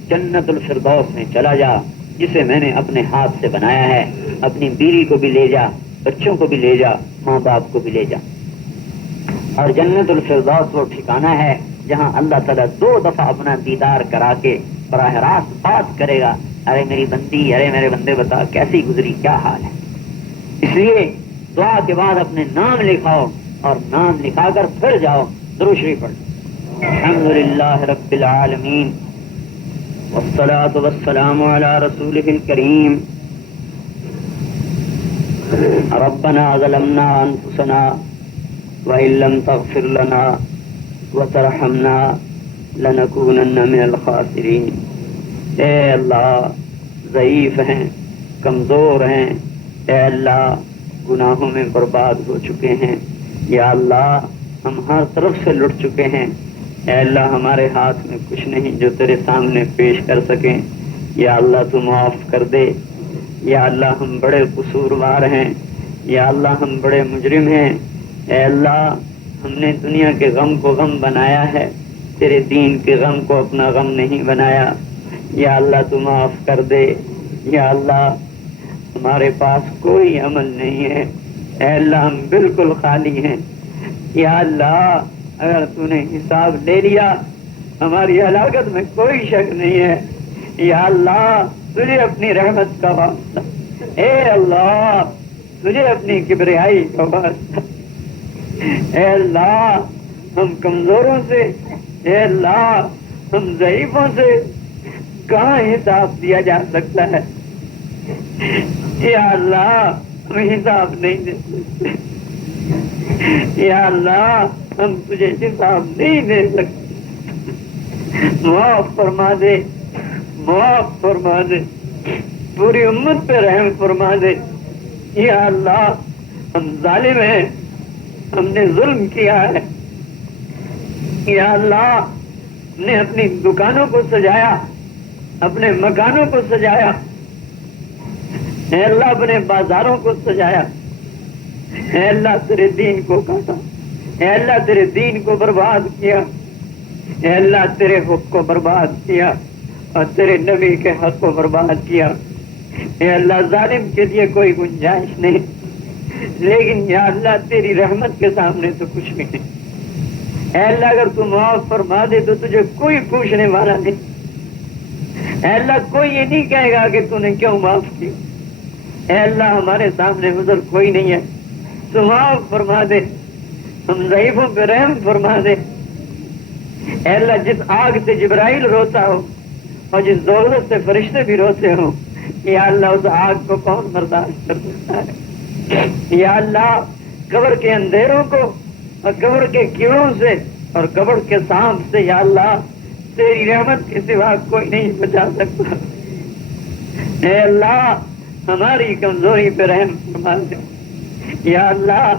جنت الفردوس میں چلا جا جسے میں نے اپنے ہاتھ سے بنایا ہے. اپنی بیوی کو بھی لے جا، بچوں کو بھی لے جا، ماں باپ کو بھی لے جا. اور جنت الفردوس وہ ٹھکانہ ہے جہاں اللہ تعالیٰ 2 دفعہ اپنا دیدار کرا کے براہ راست بات کرے گا، ارے میری بندی، ارے میرے بندے بتا کیسی گزری، کیا حال ہے. اس لیے دعا کے بعد اپنے نام لکھاؤ اور نام لکھا کر پھر جاؤ درود شریف پڑھ. الحمدللہ رب العالمین والصلاة والسلام علی رسولہ الکریم. ربنا ظلمنا انفسنا وإن لم تغفر لنا وترحمنا لنکونن من الخاسرین. اے اللہ، ضعیف ہیں، کمزور ہیں، اے اللہ گناہوں میں برباد ہو چکے ہیں. یا اللہ ہم ہر طرف سے لٹ چکے ہیں. اے اللہ ہمارے ہاتھ میں کچھ نہیں جو تیرے سامنے پیش کر سکیں. یا اللہ تو معاف کر دے. یا اللہ ہم بڑے قصوروار ہیں. یا اللہ ہم بڑے مجرم ہیں. اے اللہ ہم نے دنیا کے غم کو غم بنایا ہے، تیرے دین کے غم کو اپنا غم نہیں بنایا. یا اللہ تو معاف کر دے. یا اللہ ہمارے پاس کوئی عمل نہیں ہے. اے اللہ ہم بالکل خالی ہیں. یا اللہ اگر تو نے حساب لے لیا ہماری ہلاکت میں کوئی شک نہیں ہے. یا اللہ تجھے اپنی رحمت کا واسطہ، اے اللہ تجھے اپنی کبریائی کا واسطہ. اے اللہ ہم کمزوروں سے، اے اللہ ہم ضعیفوں سے کہاں حساب دیا جا سکتا ہے. یا اللہ ہم حساب نہیں دے سکتے. یا اللہ ہم تجھے حساب نہیں دے سکتے. معاف فرما دے، معاف فرما دے، پوری امت پہ رحم فرما دے. یا اللہ ہم ظالم ہیں، ہم نے ظلم کیا ہے. یا اللہ ہم نے اپنی دکانوں کو سجایا، اپنے مکانوں کو سجایا، اے اللہ اپنے بازاروں کو سجایا. اے اللہ تیرے دین کو کاٹا. اے اللہ تیرے دین کو برباد کیا، اے اللہ تیرے حق کو برباد کیا اور تیرے نبی کے حق کو برباد کیا۔ اے اللہ ظالم کے لیے کوئی گنجائش نہیں، لیکن یا اللہ تیری رحمت کے سامنے تو کچھ بھی نہیں۔ اے اللہ اگر تو معاف فرما دے تو تجھے کوئی پوچھنے والا نہیں۔ اے اللہ کوئی یہ نہیں کہے گا کہ تو نے کیوں معاف کی۔ اے اللہ ہمارے سامنے عذر کوئی نہیں ہے، تو معاف فرما دے، ہم ضعیفوں پہ رحم فرما دے۔ اے اللہ جس آگ سے جبرائیل روتا ہو اور جس دوزخ سے فرشتے بھی روتے ہوں، یا اللہ اس آگ کو کون برداشت کر سکتا ہے؟ یا اللہ قبر کے اندھیروں کو اور قبر کے کیڑوں سے اور قبر کے سانپ سے یا اللہ تیری رحمت کے سوا کوئی نہیں بچا سکتا۔ اے اللہ ہماری کمزوری پہ رحم فرما دے۔ یا اللہ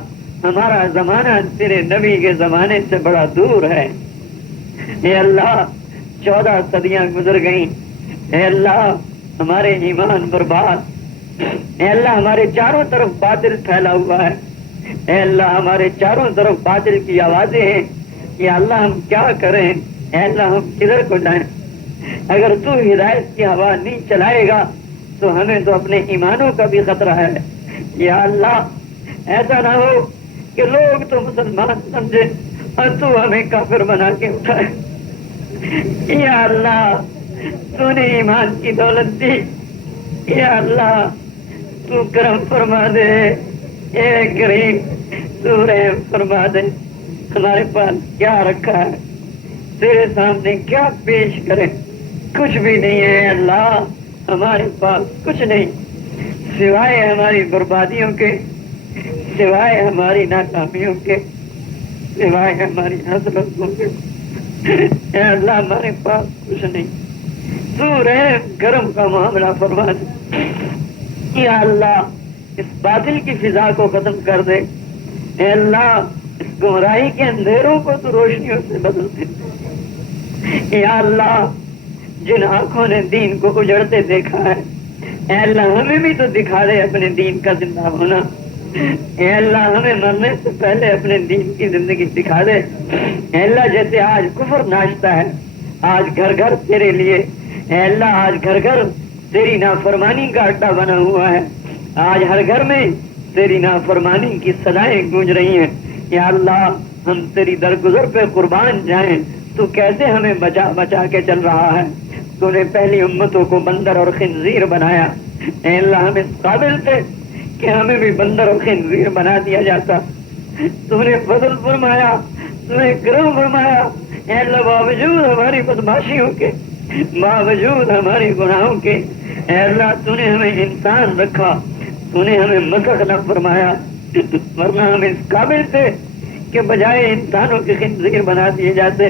ہمارا زمانہ تیرے نبی کے زمانے سے بڑا دور ہے۔ اے اللہ 14 صدیاں گزر گئیں، اے اللہ ہمارے ایمان برباد، اے اللہ ہمارے چاروں طرف باطل پھیلا ہوا ہے، اے اللہ ہمارے چاروں طرف باطل کی آوازیں ہیں، یا اللہ ہم کیا کریں؟ اے اللہ ہم کدھر کو جائیں؟ اگر تو ہدایت کی ہوا نہیں چلائے گا تو ہمیں تو اپنے ایمانوں کا بھی خطرہ ہے۔ یا اللہ ایسا نہ ہو کہ لوگ تو مسلمان سمجھے اور تو ہمیں کافر بنا کے اٹھائے۔ یا اللہ تو نے ایمان کی دولت دی، یا اللہ تو کرم فرما دے، اے کریم تو رحم فرما دے۔ ہمارے پاس کیا رکھا ہے، تیرے سامنے کیا پیش کریں؟ کچھ بھی نہیں ہے اے اللہ، ہمارے پاس کچھ نہیں سوائے ہماری بربادیوں کے، سوائے ہماری ناکامیوں کے، سوائے ہماری حسرتوں کے۔ اے اللہ ہمارے پاس کچھ نہیں، تو رحم کرم کا معاملہ فرما دے۔ یا اللہ اس باطل کی فضا کو ختم کر دے، اے اللہ اس گمراہی کے اندھیروں کو تو روشنیوں سے بدل دے۔ یا اللہ جن آنکھوں نے دین کو اجڑتے دیکھا ہے، اے اللہ ہمیں بھی تو دکھا دے اپنے دین کا زندہ ہونا۔ اے اللہ ہمیں مرنے سے پہلے اپنے دین کی زندگی دکھا دے۔ اے اللہ جیسے آج کفر ناشتا ہے، آج گھر گھر تیرے لیے، اے اللہ آج گھر گھر تیری نافرمانی کا اڈا بنا ہوا ہے، آج ہر گھر میں تیری نافرمانی کی صدائیں گونج رہی ہیں۔ یا اللہ ہم تیری درگزر پہ قربان جائیں، تو کیسے ہمیں بچا بچا کے چل رہا ہے۔ تو نے پہلی امتوں کو بندر اور خنزیر بنایا، اے اللہ ہم اس قابل تھے کہ ہمیں بھی بندر اور خنزیر بنا دیا جاتا، تو نے فضل فرمایا، تو نے کرم فرمایا۔ اے اللہ باوجود ہماری بدماشیوں کے، باوجود ہماری گناہوں کے، اے اللہ تو نے ہمیں انسان رکھا، تو نے ہمیں مسخ نہ فرمایا، ورنہ ہم اس قابل تھے کہ بجائے انسانوں کے خنزیر بنا دیے جاتے۔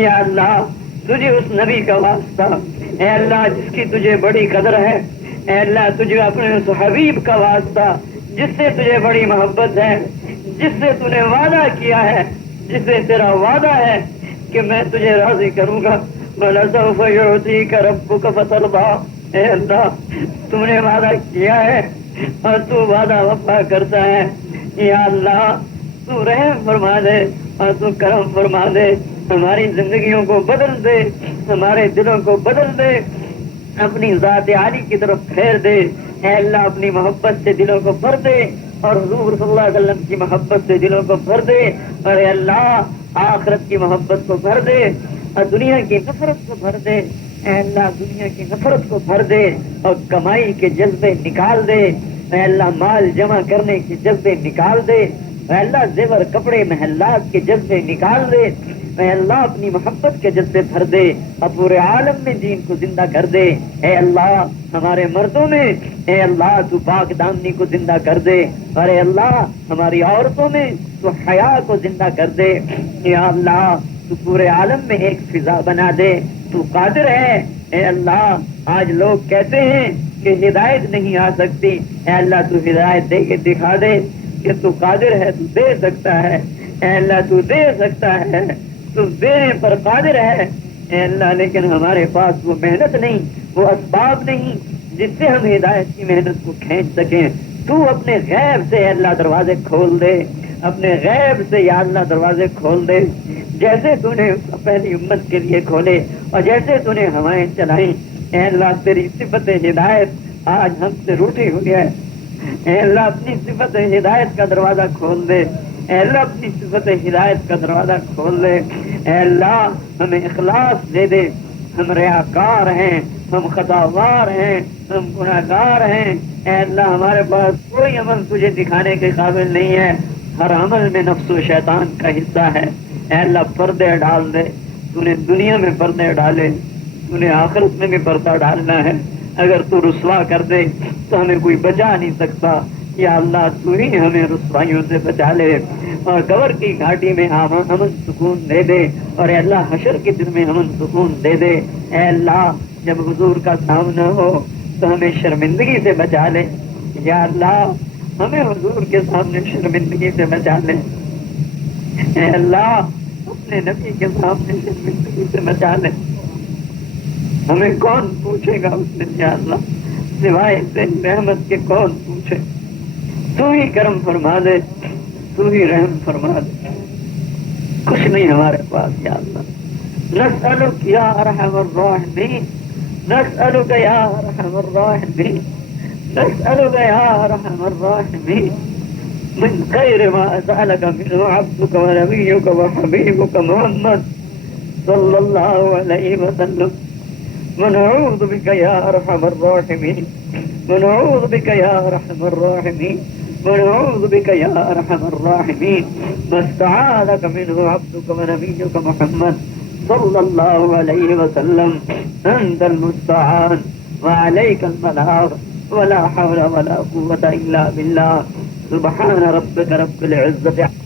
یا اللہ تجھے اس نبی کا واسطہ، اے اللہ جس کی تجھے بڑی قدر ہے، اے اللہ تجھے اپنے اس حبیب کا واسطہ جس سے تجھے بڑی محبت ہے، جس سے تو نے وعدہ کیا ہے، جس سے تیرا وعدہ ہے کہ میں تجھے راضی کروں گا۔ وَلَسَوْفَ يُعْطِيكَ رَبُّكَ فَتَرْضَىٰ۔ اے اللہ تم نے وعدہ کیا ہے اور تو وعدہ وفا کرتا ہے۔ یا اللہ تو رحم فرما دے اور تو کرم فرما دے، ہماری زندگیوں کو بدل دے، ہمارے دلوں کو بدل دے، اپنی ذات عالی کی طرف پھیر دے۔ اے اللہ اپنی محبت سے دلوں کو بھر دے اور حضور صلی اللہ علیہ وسلم کی محبت سے دلوں کو بھر دے، اور اے اللہ آخرت کی محبت کو بھر دے اور دنیا کی نفرت کو بھر دے۔ اے اللہ دنیا کی نفرت کو بھر دے اور کمائی کے جذبے نکال دے۔ اے اللہ مال جمع کرنے کے جذبے نکال دے۔ اے اللہ زیور کپڑے محلات کے جذبے نکال دے۔ اے اللہ اپنی محبت کے جذبے بھر دے اور پورے عالم میں دین کو زندہ کر دے۔ اے اللہ ہمارے مردوں میں، اے اللہ تو پاک دامنی کو زندہ کر دے، اور اے اللہ ہماری عورتوں میں تو حیا کو زندہ کر دے۔ یا اللہ تو پورے عالم میں ایک فضا بنا دے، تو قادر ہے۔ اے اللہ آج لوگ کہتے ہیں کہ ہدایت نہیں آ سکتی، اے اللہ تو ہدایت دے کے دکھا دے کہ تو قادر ہے، تو دے سکتا ہے۔ اے اللہ تو دے سکتا ہے، تو دینے پر قادر ہے۔ اے اللہ لیکن ہمارے پاس وہ محنت نہیں، وہ اسباب نہیں جس سے ہم ہدایت کی محنت کو کھینچ سکیں۔ تو اپنے غیب سے اے اللہ دروازے کھول دے، اپنے غیب سے یا اللہ دروازے کھول دے، جیسے تو نے پہلی امت کے لیے کھولے اور جیسے تو نے ہوائیں چلائیں۔ اے اللہ تیری صفت ہدایت آج ہم سے روٹی ہوئی ہے، اے اللہ اپنی صفت ہدایت کا دروازہ کھول دے، اے اللہ اپنی صفت ہدایت کا دروازہ کھول دے، اے اللہ ہمیں اخلاص دے دے۔ ہم ریاکار ہیں، ہم خطاوار ہیں، ہم گناہگار ہیں، اے اللہ ہمارے پاس کوئی عمل تجھے دکھانے کے قابل نہیں ہے، ہر عمل میں نفس و شیطان کا حصہ ہے۔ اے اللہ پردے ڈال دے، تو نے دنیا میں پردے ڈالے، تو نے آخرت میں بھی پردہ ڈالنا ہے۔ اگر تو رسوا کر دے تو ہمیں کوئی بچا نہیں سکتا، یا اللہ تو ہی ہمیں رسوائیوں سے بچا لے اور قبر کی گھاٹی میں امن سکون دے دے، اور اے اللہ حشر کے دن میں امن سکون دے دے۔ اے اللہ جب حضور کا سامنا ہو تو ہمیں شرمندگی سے بچا لے، یا اللہ ہمیں حضور کے سامنے شرمندگی سے بچا لے۔ اے اللہ اپنے نبی کے سامنے شرمندگی سے بچا لے۔ ہمیں کون پوچھے گا اس دن یا اللہ، سوائے تیری رحمت کے کون پوچھے؟ تو ہی کرم فرما دے، تو ہی رحم فرما دے، کچھ نہیں ہمارے پاس یا اللہ۔ نسألک یا ارحم الراحمین، نسألک یا ارحم الراحمین، نسألک یا ارحم الراحمین من خیر ما سألک منہ عبدک ونبیک وحبیبک محمد صلی اللہ علیہ وسلم، ونعوذ بک یا ارحم الراحمین، ونعوذ بک یا ارحم الراحمین، ونعوذ بک یا ارحم الراحمین، واستعاذک منہ عبدک ونبیک محمد صلی اللہ علیہ وسلم، انت المستعان وعلیک البلاغ ولا حول ولا قوة الا باللہ۔ سبحان ربک رب العزة